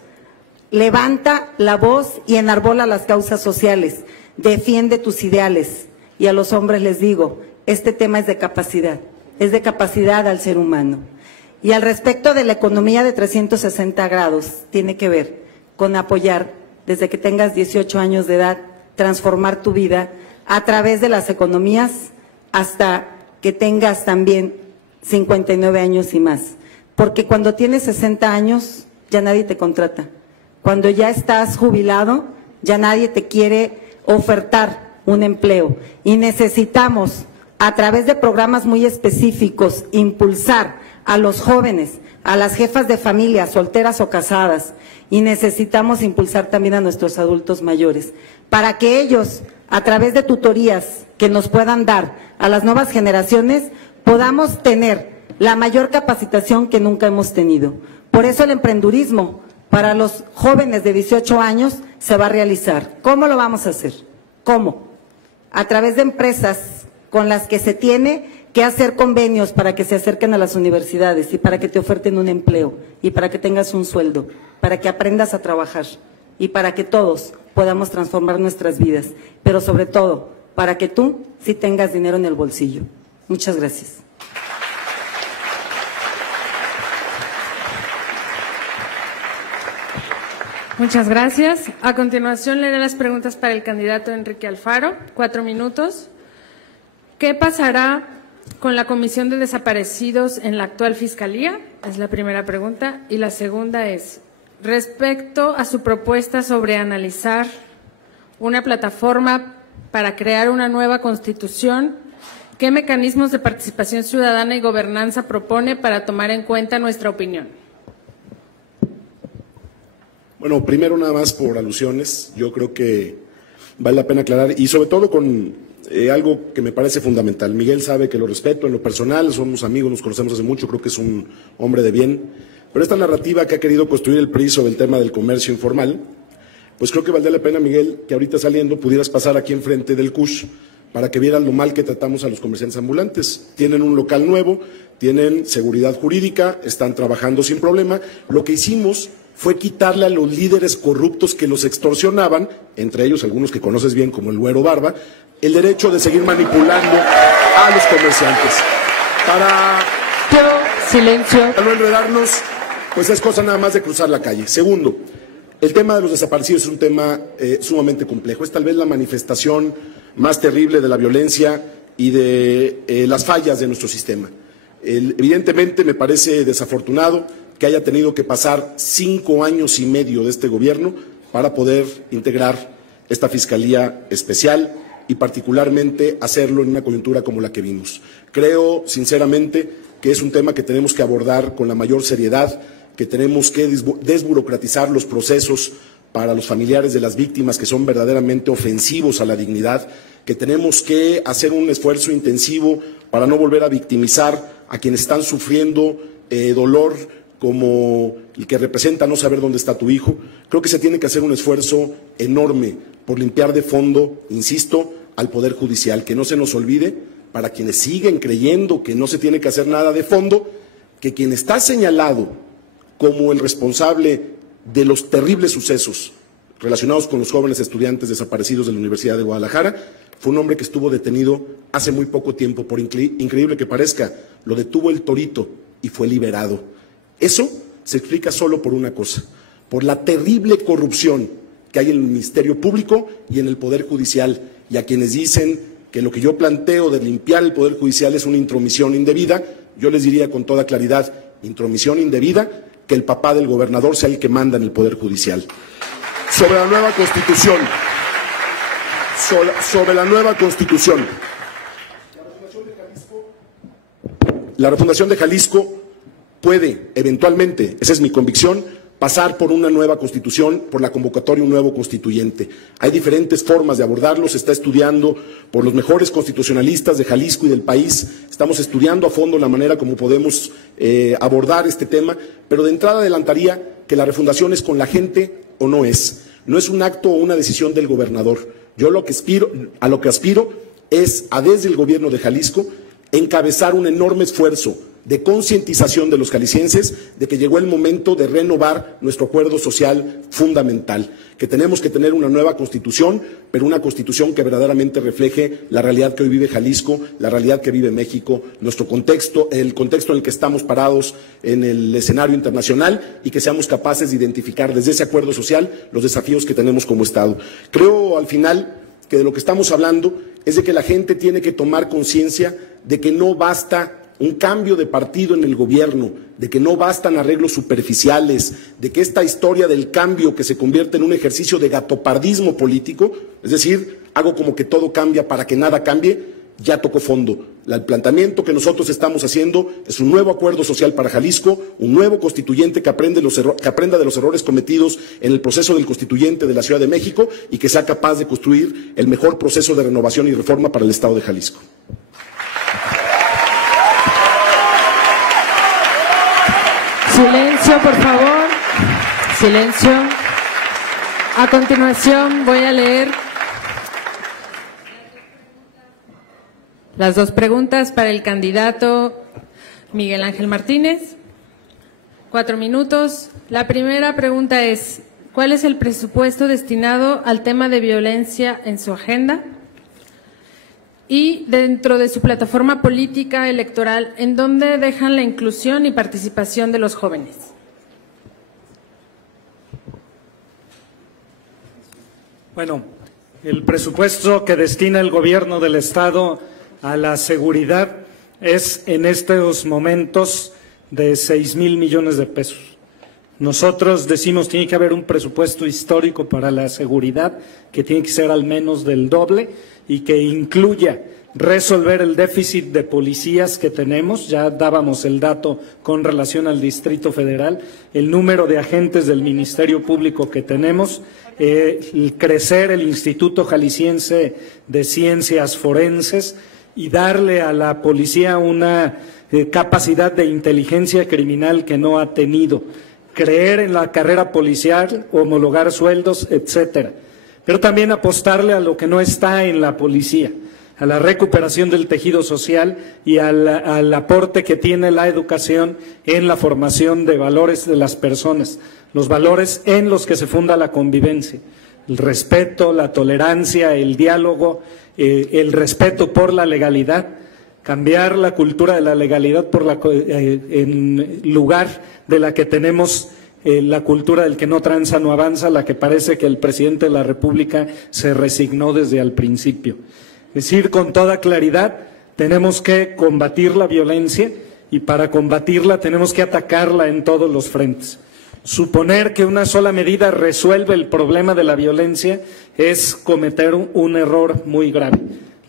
Levanta la voz y enarbola las causas sociales. Defiende tus ideales. Y a los hombres les digo, este tema es de capacidad al ser humano. Y al respecto de la economía de 360 grados, tiene que ver con apoyar, desde que tengas 18 años de edad, transformar tu vida a través de las economías hasta que tengas también 59 años y más. Porque cuando tienes 60 años, ya nadie te contrata. Cuando ya estás jubilado, ya nadie te quiere ofertar un empleo. Y necesitamos, a través de programas muy específicos, impulsar a los jóvenes, a las jefas de familia, solteras o casadas, y necesitamos impulsar también a nuestros adultos mayores, para que ellos, a través de tutorías que nos puedan dar a las nuevas generaciones, podamos tener la mayor capacitación que nunca hemos tenido. Por eso el emprendurismo para los jóvenes de 18 años se va a realizar. ¿Cómo lo vamos a hacer? ¿Cómo? A través de empresas con las que se tiene que hacer convenios para que se acerquen a las universidades y para que te oferten un empleo y para que tengas un sueldo, para que aprendas a trabajar y para que todos podamos transformar nuestras vidas, pero sobre todo para que tú sí tengas dinero en el bolsillo. Muchas gracias. Muchas gracias. A continuación leeré las preguntas para el candidato Enrique Alfaro, 4 minutos. ¿Qué pasará con la Comisión de Desaparecidos en la actual Fiscalía? Es la primera pregunta. Y la segunda es, respecto a su propuesta sobre analizar una plataforma para crear una nueva Constitución, ¿qué mecanismos de participación ciudadana y gobernanza propone para tomar en cuenta nuestra opinión? Bueno, primero nada más por alusiones, yo creo que vale la pena aclarar y sobre todo con algo que me parece fundamental. Miguel sabe que lo respeto en lo personal, somos amigos, nos conocemos hace mucho, creo que es un hombre de bien, pero esta narrativa que ha querido construir el PRI sobre el tema del comercio informal, pues creo que valdría la pena, Miguel, que ahorita saliendo pudieras pasar aquí enfrente del CUSH para que vieran lo mal que tratamos a los comerciantes ambulantes. Tienen un local nuevo, tienen seguridad jurídica, están trabajando sin problema. Lo que hicimos fue quitarle a los líderes corruptos que los extorsionaban, entre ellos algunos que conoces bien como el Güero Barba, el derecho de seguir manipulando a los comerciantes. Para no enredarnos, pues es cosa nada más de cruzar la calle. Segundo, el tema de los desaparecidos es un tema sumamente complejo. Es tal vez la manifestación más terrible de la violencia y de las fallas de nuestro sistema. Evidentemente me parece desafortunado que haya tenido que pasar 5 años y medio de este gobierno para poder integrar esta Fiscalía Especial y particularmente hacerlo en una coyuntura como la que vimos. Creo, sinceramente, que es un tema que tenemos que abordar con la mayor seriedad, que tenemos que desburocratizar los procesos para los familiares de las víctimas que son verdaderamente ofensivos a la dignidad, que tenemos que hacer un esfuerzo intensivo para no volver a victimizar a quienes están sufriendo dolor como el que representa no saber dónde está tu hijo. Creo que se tiene que hacer un esfuerzo enorme por limpiar de fondo, insisto, al Poder Judicial, que no se nos olvide, para quienes siguen creyendo que no se tiene que hacer nada de fondo, que quien está señalado como el responsable de los terribles sucesos relacionados con los jóvenes estudiantes desaparecidos de la Universidad de Guadalajara fue un hombre que estuvo detenido hace muy poco tiempo, por increíble que parezca, lo detuvo el Torito y fue liberado. Eso se explica solo por una cosa, por la terrible corrupción que hay en el Ministerio Público y en el Poder Judicial, y a quienes dicen que lo que yo planteo de limpiar el Poder Judicial es una intromisión indebida, yo les diría con toda claridad, intromisión indebida, que el papá del gobernador sea el que manda en el Poder Judicial. Sobre la nueva Constitución, la regulación de Jalisco la refundación de Jalisco puede, eventualmente, esa es mi convicción, pasar por una nueva constitución, por la convocatoria de un nuevo constituyente. Hay diferentes formas de abordarlo, se está estudiando por los mejores constitucionalistas de Jalisco y del país, estamos estudiando a fondo la manera como podemos abordar este tema, pero de entrada adelantaría que la refundación es con la gente o no es un acto o una decisión del gobernador. Yo a lo que aspiro es a, desde el gobierno de Jalisco, encabezar un enorme esfuerzo de concientización de los jaliscienses de que llegó el momento de renovar nuestro acuerdo social fundamental, que tenemos que tener una nueva constitución, pero una constitución que verdaderamente refleje la realidad que hoy vive Jalisco, la realidad que vive México, nuestro contexto, el contexto en el que estamos parados en el escenario internacional y que seamos capaces de identificar desde ese acuerdo social los desafíos que tenemos como Estado. Creo, al final, que de lo que estamos hablando es de que la gente tiene que tomar conciencia de que no basta un cambio de partido en el gobierno, de que no bastan arreglos superficiales, de que esta historia del cambio que se convierte en un ejercicio de gatopardismo político, es decir, hago como que todo cambia para que nada cambie, ya tocó fondo. El planteamiento que nosotros estamos haciendo es un nuevo acuerdo social para Jalisco, un nuevo constituyente que aprenda de los errores cometidos en el proceso del constituyente de la Ciudad de México y que sea capaz de construir el mejor proceso de renovación y reforma para el Estado de Jalisco. Silencio, por favor. Silencio. A continuación voy a leer las dos preguntas para el candidato Miguel Ángel Martínez. 4 minutos. La primera pregunta es: ¿cuál es el presupuesto destinado al tema de violencia en su agenda? Y dentro de su plataforma política electoral, ¿en dónde dejan la inclusión y participación de los jóvenes? Bueno, el presupuesto que destina el gobierno del Estado a la seguridad es en estos momentos de 6,000 millones de pesos. Nosotros decimos tiene que haber un presupuesto histórico para la seguridad que tiene que ser al menos del doble y que incluya resolver el déficit de policías que tenemos. Ya dábamos el dato con relación al Distrito Federal, el número de agentes del Ministerio Público que tenemos, crecer el Instituto Jalisciense de Ciencias Forenses y darle a la policía una capacidad de inteligencia criminal que no ha tenido, creer en la carrera policial, homologar sueldos, etcétera. Pero también apostarle a lo que no está en la policía, a la recuperación del tejido social y al aporte que tiene la educación en la formación de valores de las personas, los valores en los que se funda la convivencia, el respeto, la tolerancia, el diálogo, el respeto por la legalidad, cambiar la cultura de la legalidad por en lugar de la que tenemos la cultura del que no tranza no avanza, la que parece que el presidente de la República se resignó desde el principio. Es decir, con toda claridad, tenemos que combatir la violencia y para combatirla tenemos que atacarla en todos los frentes. Suponer que una sola medida resuelve el problema de la violencia es cometer un error muy grave.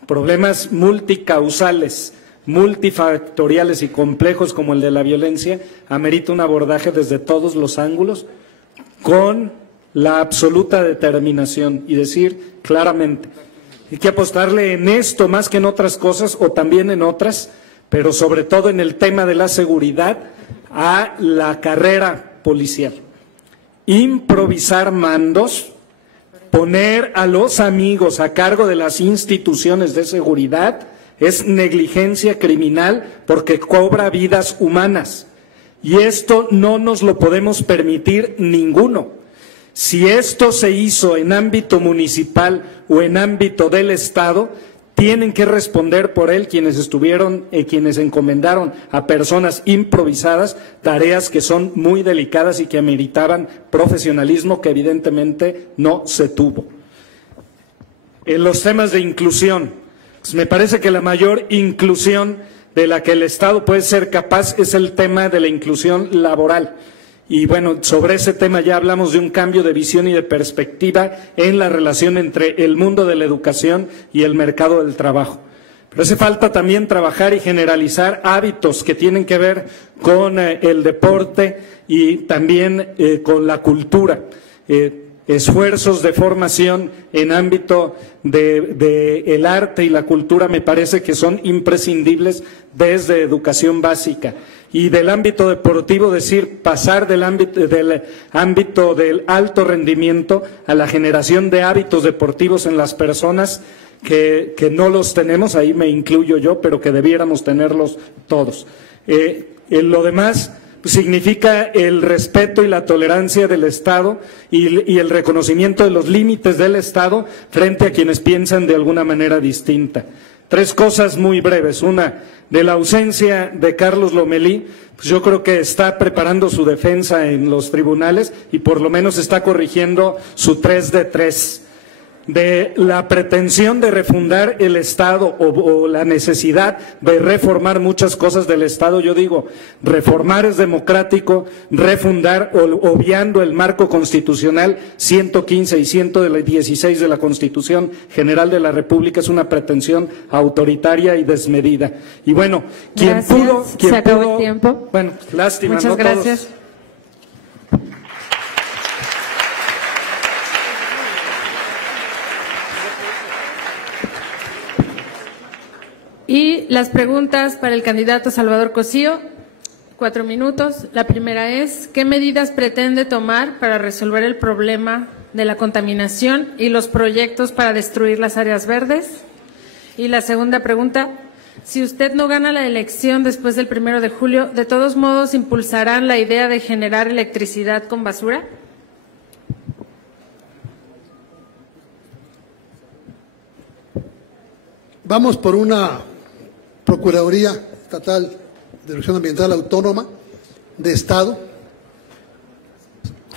Problemas multicausales, multifactoriales y complejos como el de la violencia amerita un abordaje desde todos los ángulos con la absoluta determinación y decir claramente, hay que apostarle en esto más que en otras cosas o también en otras, pero sobre todo en el tema de la seguridad a la carrera policial. Improvisar mandos, poner a los amigos a cargo de las instituciones de seguridad es negligencia criminal porque cobra vidas humanas. Y esto no nos lo podemos permitir ninguno. Si esto se hizo en ámbito municipal o en ámbito del Estado, tienen que responder por él quienes quienes encomendaron a personas improvisadas tareas que son muy delicadas y que ameritaban profesionalismo que evidentemente no se tuvo. En los temas de inclusión, pues me parece que la mayor inclusión de la que el Estado puede ser capaz es el tema de la inclusión laboral. Y bueno, sobre ese tema ya hablamos de un cambio de visión y de perspectiva en la relación entre el mundo de la educación y el mercado del trabajo. Pero hace falta también trabajar y generalizar hábitos que tienen que ver con el deporte y también con la cultura. Esfuerzos de formación en ámbito de el arte y la cultura me parece que son imprescindibles desde educación básica. Y del ámbito deportivo, pasar del ámbito del alto rendimiento a la generación de hábitos deportivos en las personas que no los tenemos, ahí me incluyo yo, pero que debiéramos tenerlos todos. Lo demás significa el respeto y la tolerancia del Estado y el reconocimiento de los límites del Estado frente a quienes piensan de alguna manera distinta. 3 cosas muy breves. Una, de la ausencia de Carlos Lomelí, pues yo creo que está preparando su defensa en los tribunales y por lo menos está corrigiendo su 3 de 3. De la pretensión de refundar el Estado o la necesidad de reformar muchas cosas del Estado, yo digo, reformar es democrático, refundar, obviando el marco constitucional 115 y 116 de la Constitución General de la República, es una pretensión autoritaria y desmedida. Y bueno, quien pudo... Se acabó el tiempo. Bueno, lástima, muchas no gracias. Todos. Y las preguntas para el candidato Salvador Cosío, 4 minutos. La primera es, ¿qué medidas pretende tomar para resolver el problema de la contaminación y los proyectos para destruir las áreas verdes? Y la segunda pregunta, si usted no gana la elección después del 1 de julio, ¿de todos modos impulsarán la idea de generar electricidad con basura? Vamos por una Procuraduría Estatal de Dirección Ambiental Autónoma de Estado,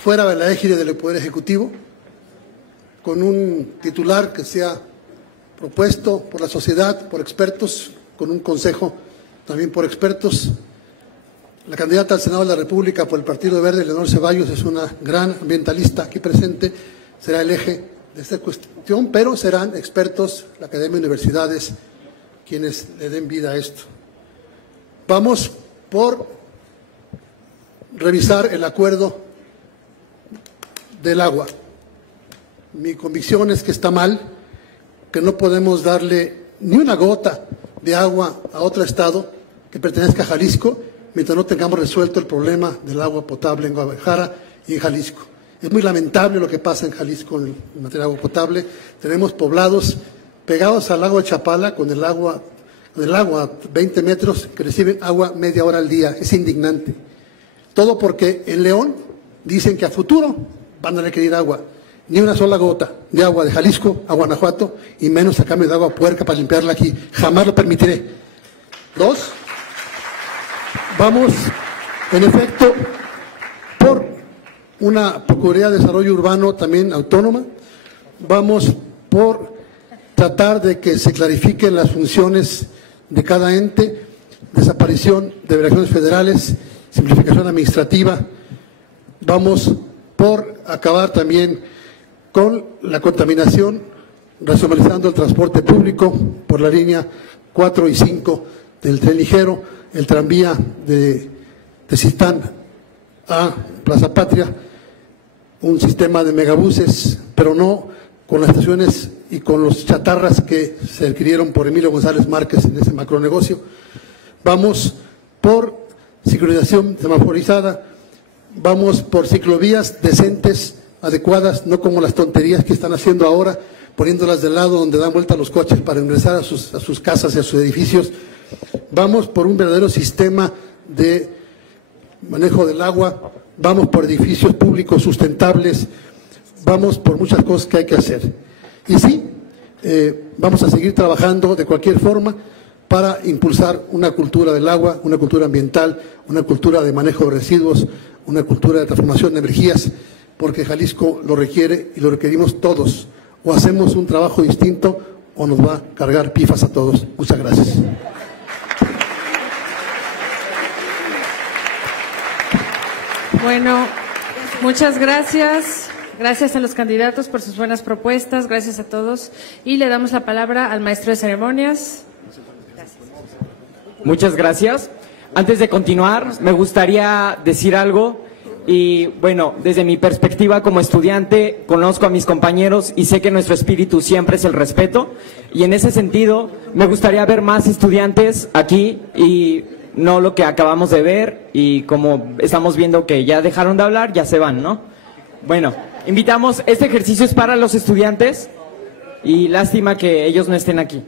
fuera de la égide del Poder Ejecutivo, con un titular que sea propuesto por la sociedad, por expertos, con un consejo también por expertos. La candidata al Senado de la República por el Partido Verde, Leonor Ceballos, es una gran ambientalista aquí presente, será el eje de esta cuestión, pero serán expertos, la Academia de Universidades, quienes le den vida a esto. Vamos por revisar el acuerdo del agua. Mi convicción es que está mal, que no podemos darle ni una gota de agua a otro estado que pertenezca a Jalisco mientras no tengamos resuelto el problema del agua potable en Guadalajara y en Jalisco. Es muy lamentable lo que pasa en Jalisco en materia de agua potable. Tenemos poblados pegados al lago de Chapala con el agua 20 metros que reciben agua media hora al día. Es indignante. Todo porque en León dicen que a futuro van a requerir agua. Ni una sola gota de agua de Jalisco a Guanajuato y menos a cambio de agua puerca para limpiarla aquí. Jamás lo permitiré. 2, vamos en efecto por una Procuraduría de Desarrollo Urbano también autónoma. Vamos por tratar de que se clarifiquen las funciones de cada ente, desaparición de delegaciones federales, simplificación administrativa. Vamos por acabar también con la contaminación, racionalizando el transporte público por la línea 4 y 5 del tren ligero, el tranvía de Tezistán a Plaza Patria, un sistema de megabuses, pero no con las estaciones y con los chatarras que se adquirieron por Emilio González Márquez en ese macronegocio. Vamos por sincronización semaforizada, vamos por ciclovías decentes, adecuadas, no como las tonterías que están haciendo ahora, poniéndolas del lado donde dan vuelta los coches para ingresar a sus casas y a sus edificios. Vamos por un verdadero sistema de manejo del agua, vamos por edificios públicos sustentables, vamos por muchas cosas que hay que hacer. Y sí, vamos a seguir trabajando de cualquier forma para impulsar una cultura del agua, una cultura ambiental, una cultura de manejo de residuos, una cultura de transformación de energías, porque Jalisco lo requiere y lo requerimos todos. O hacemos un trabajo distinto o nos va a cargar pifas a todos. Muchas gracias. Bueno, muchas gracias. Gracias a los candidatos por sus buenas propuestas. Gracias a todos. Y le damos la palabra al maestro de ceremonias. Muchas gracias. Antes de continuar, me gustaría decir algo. Y bueno, desde mi perspectiva como estudiante, conozco a mis compañeros y sé que nuestro espíritu siempre es el respeto. Y en ese sentido, me gustaría ver más estudiantes aquí y no lo que acabamos de ver. Y como estamos viendo que ya dejaron de hablar, ya se van, ¿no? Bueno, invitamos, este ejercicio es para los estudiantes y lástima que ellos no estén aquí.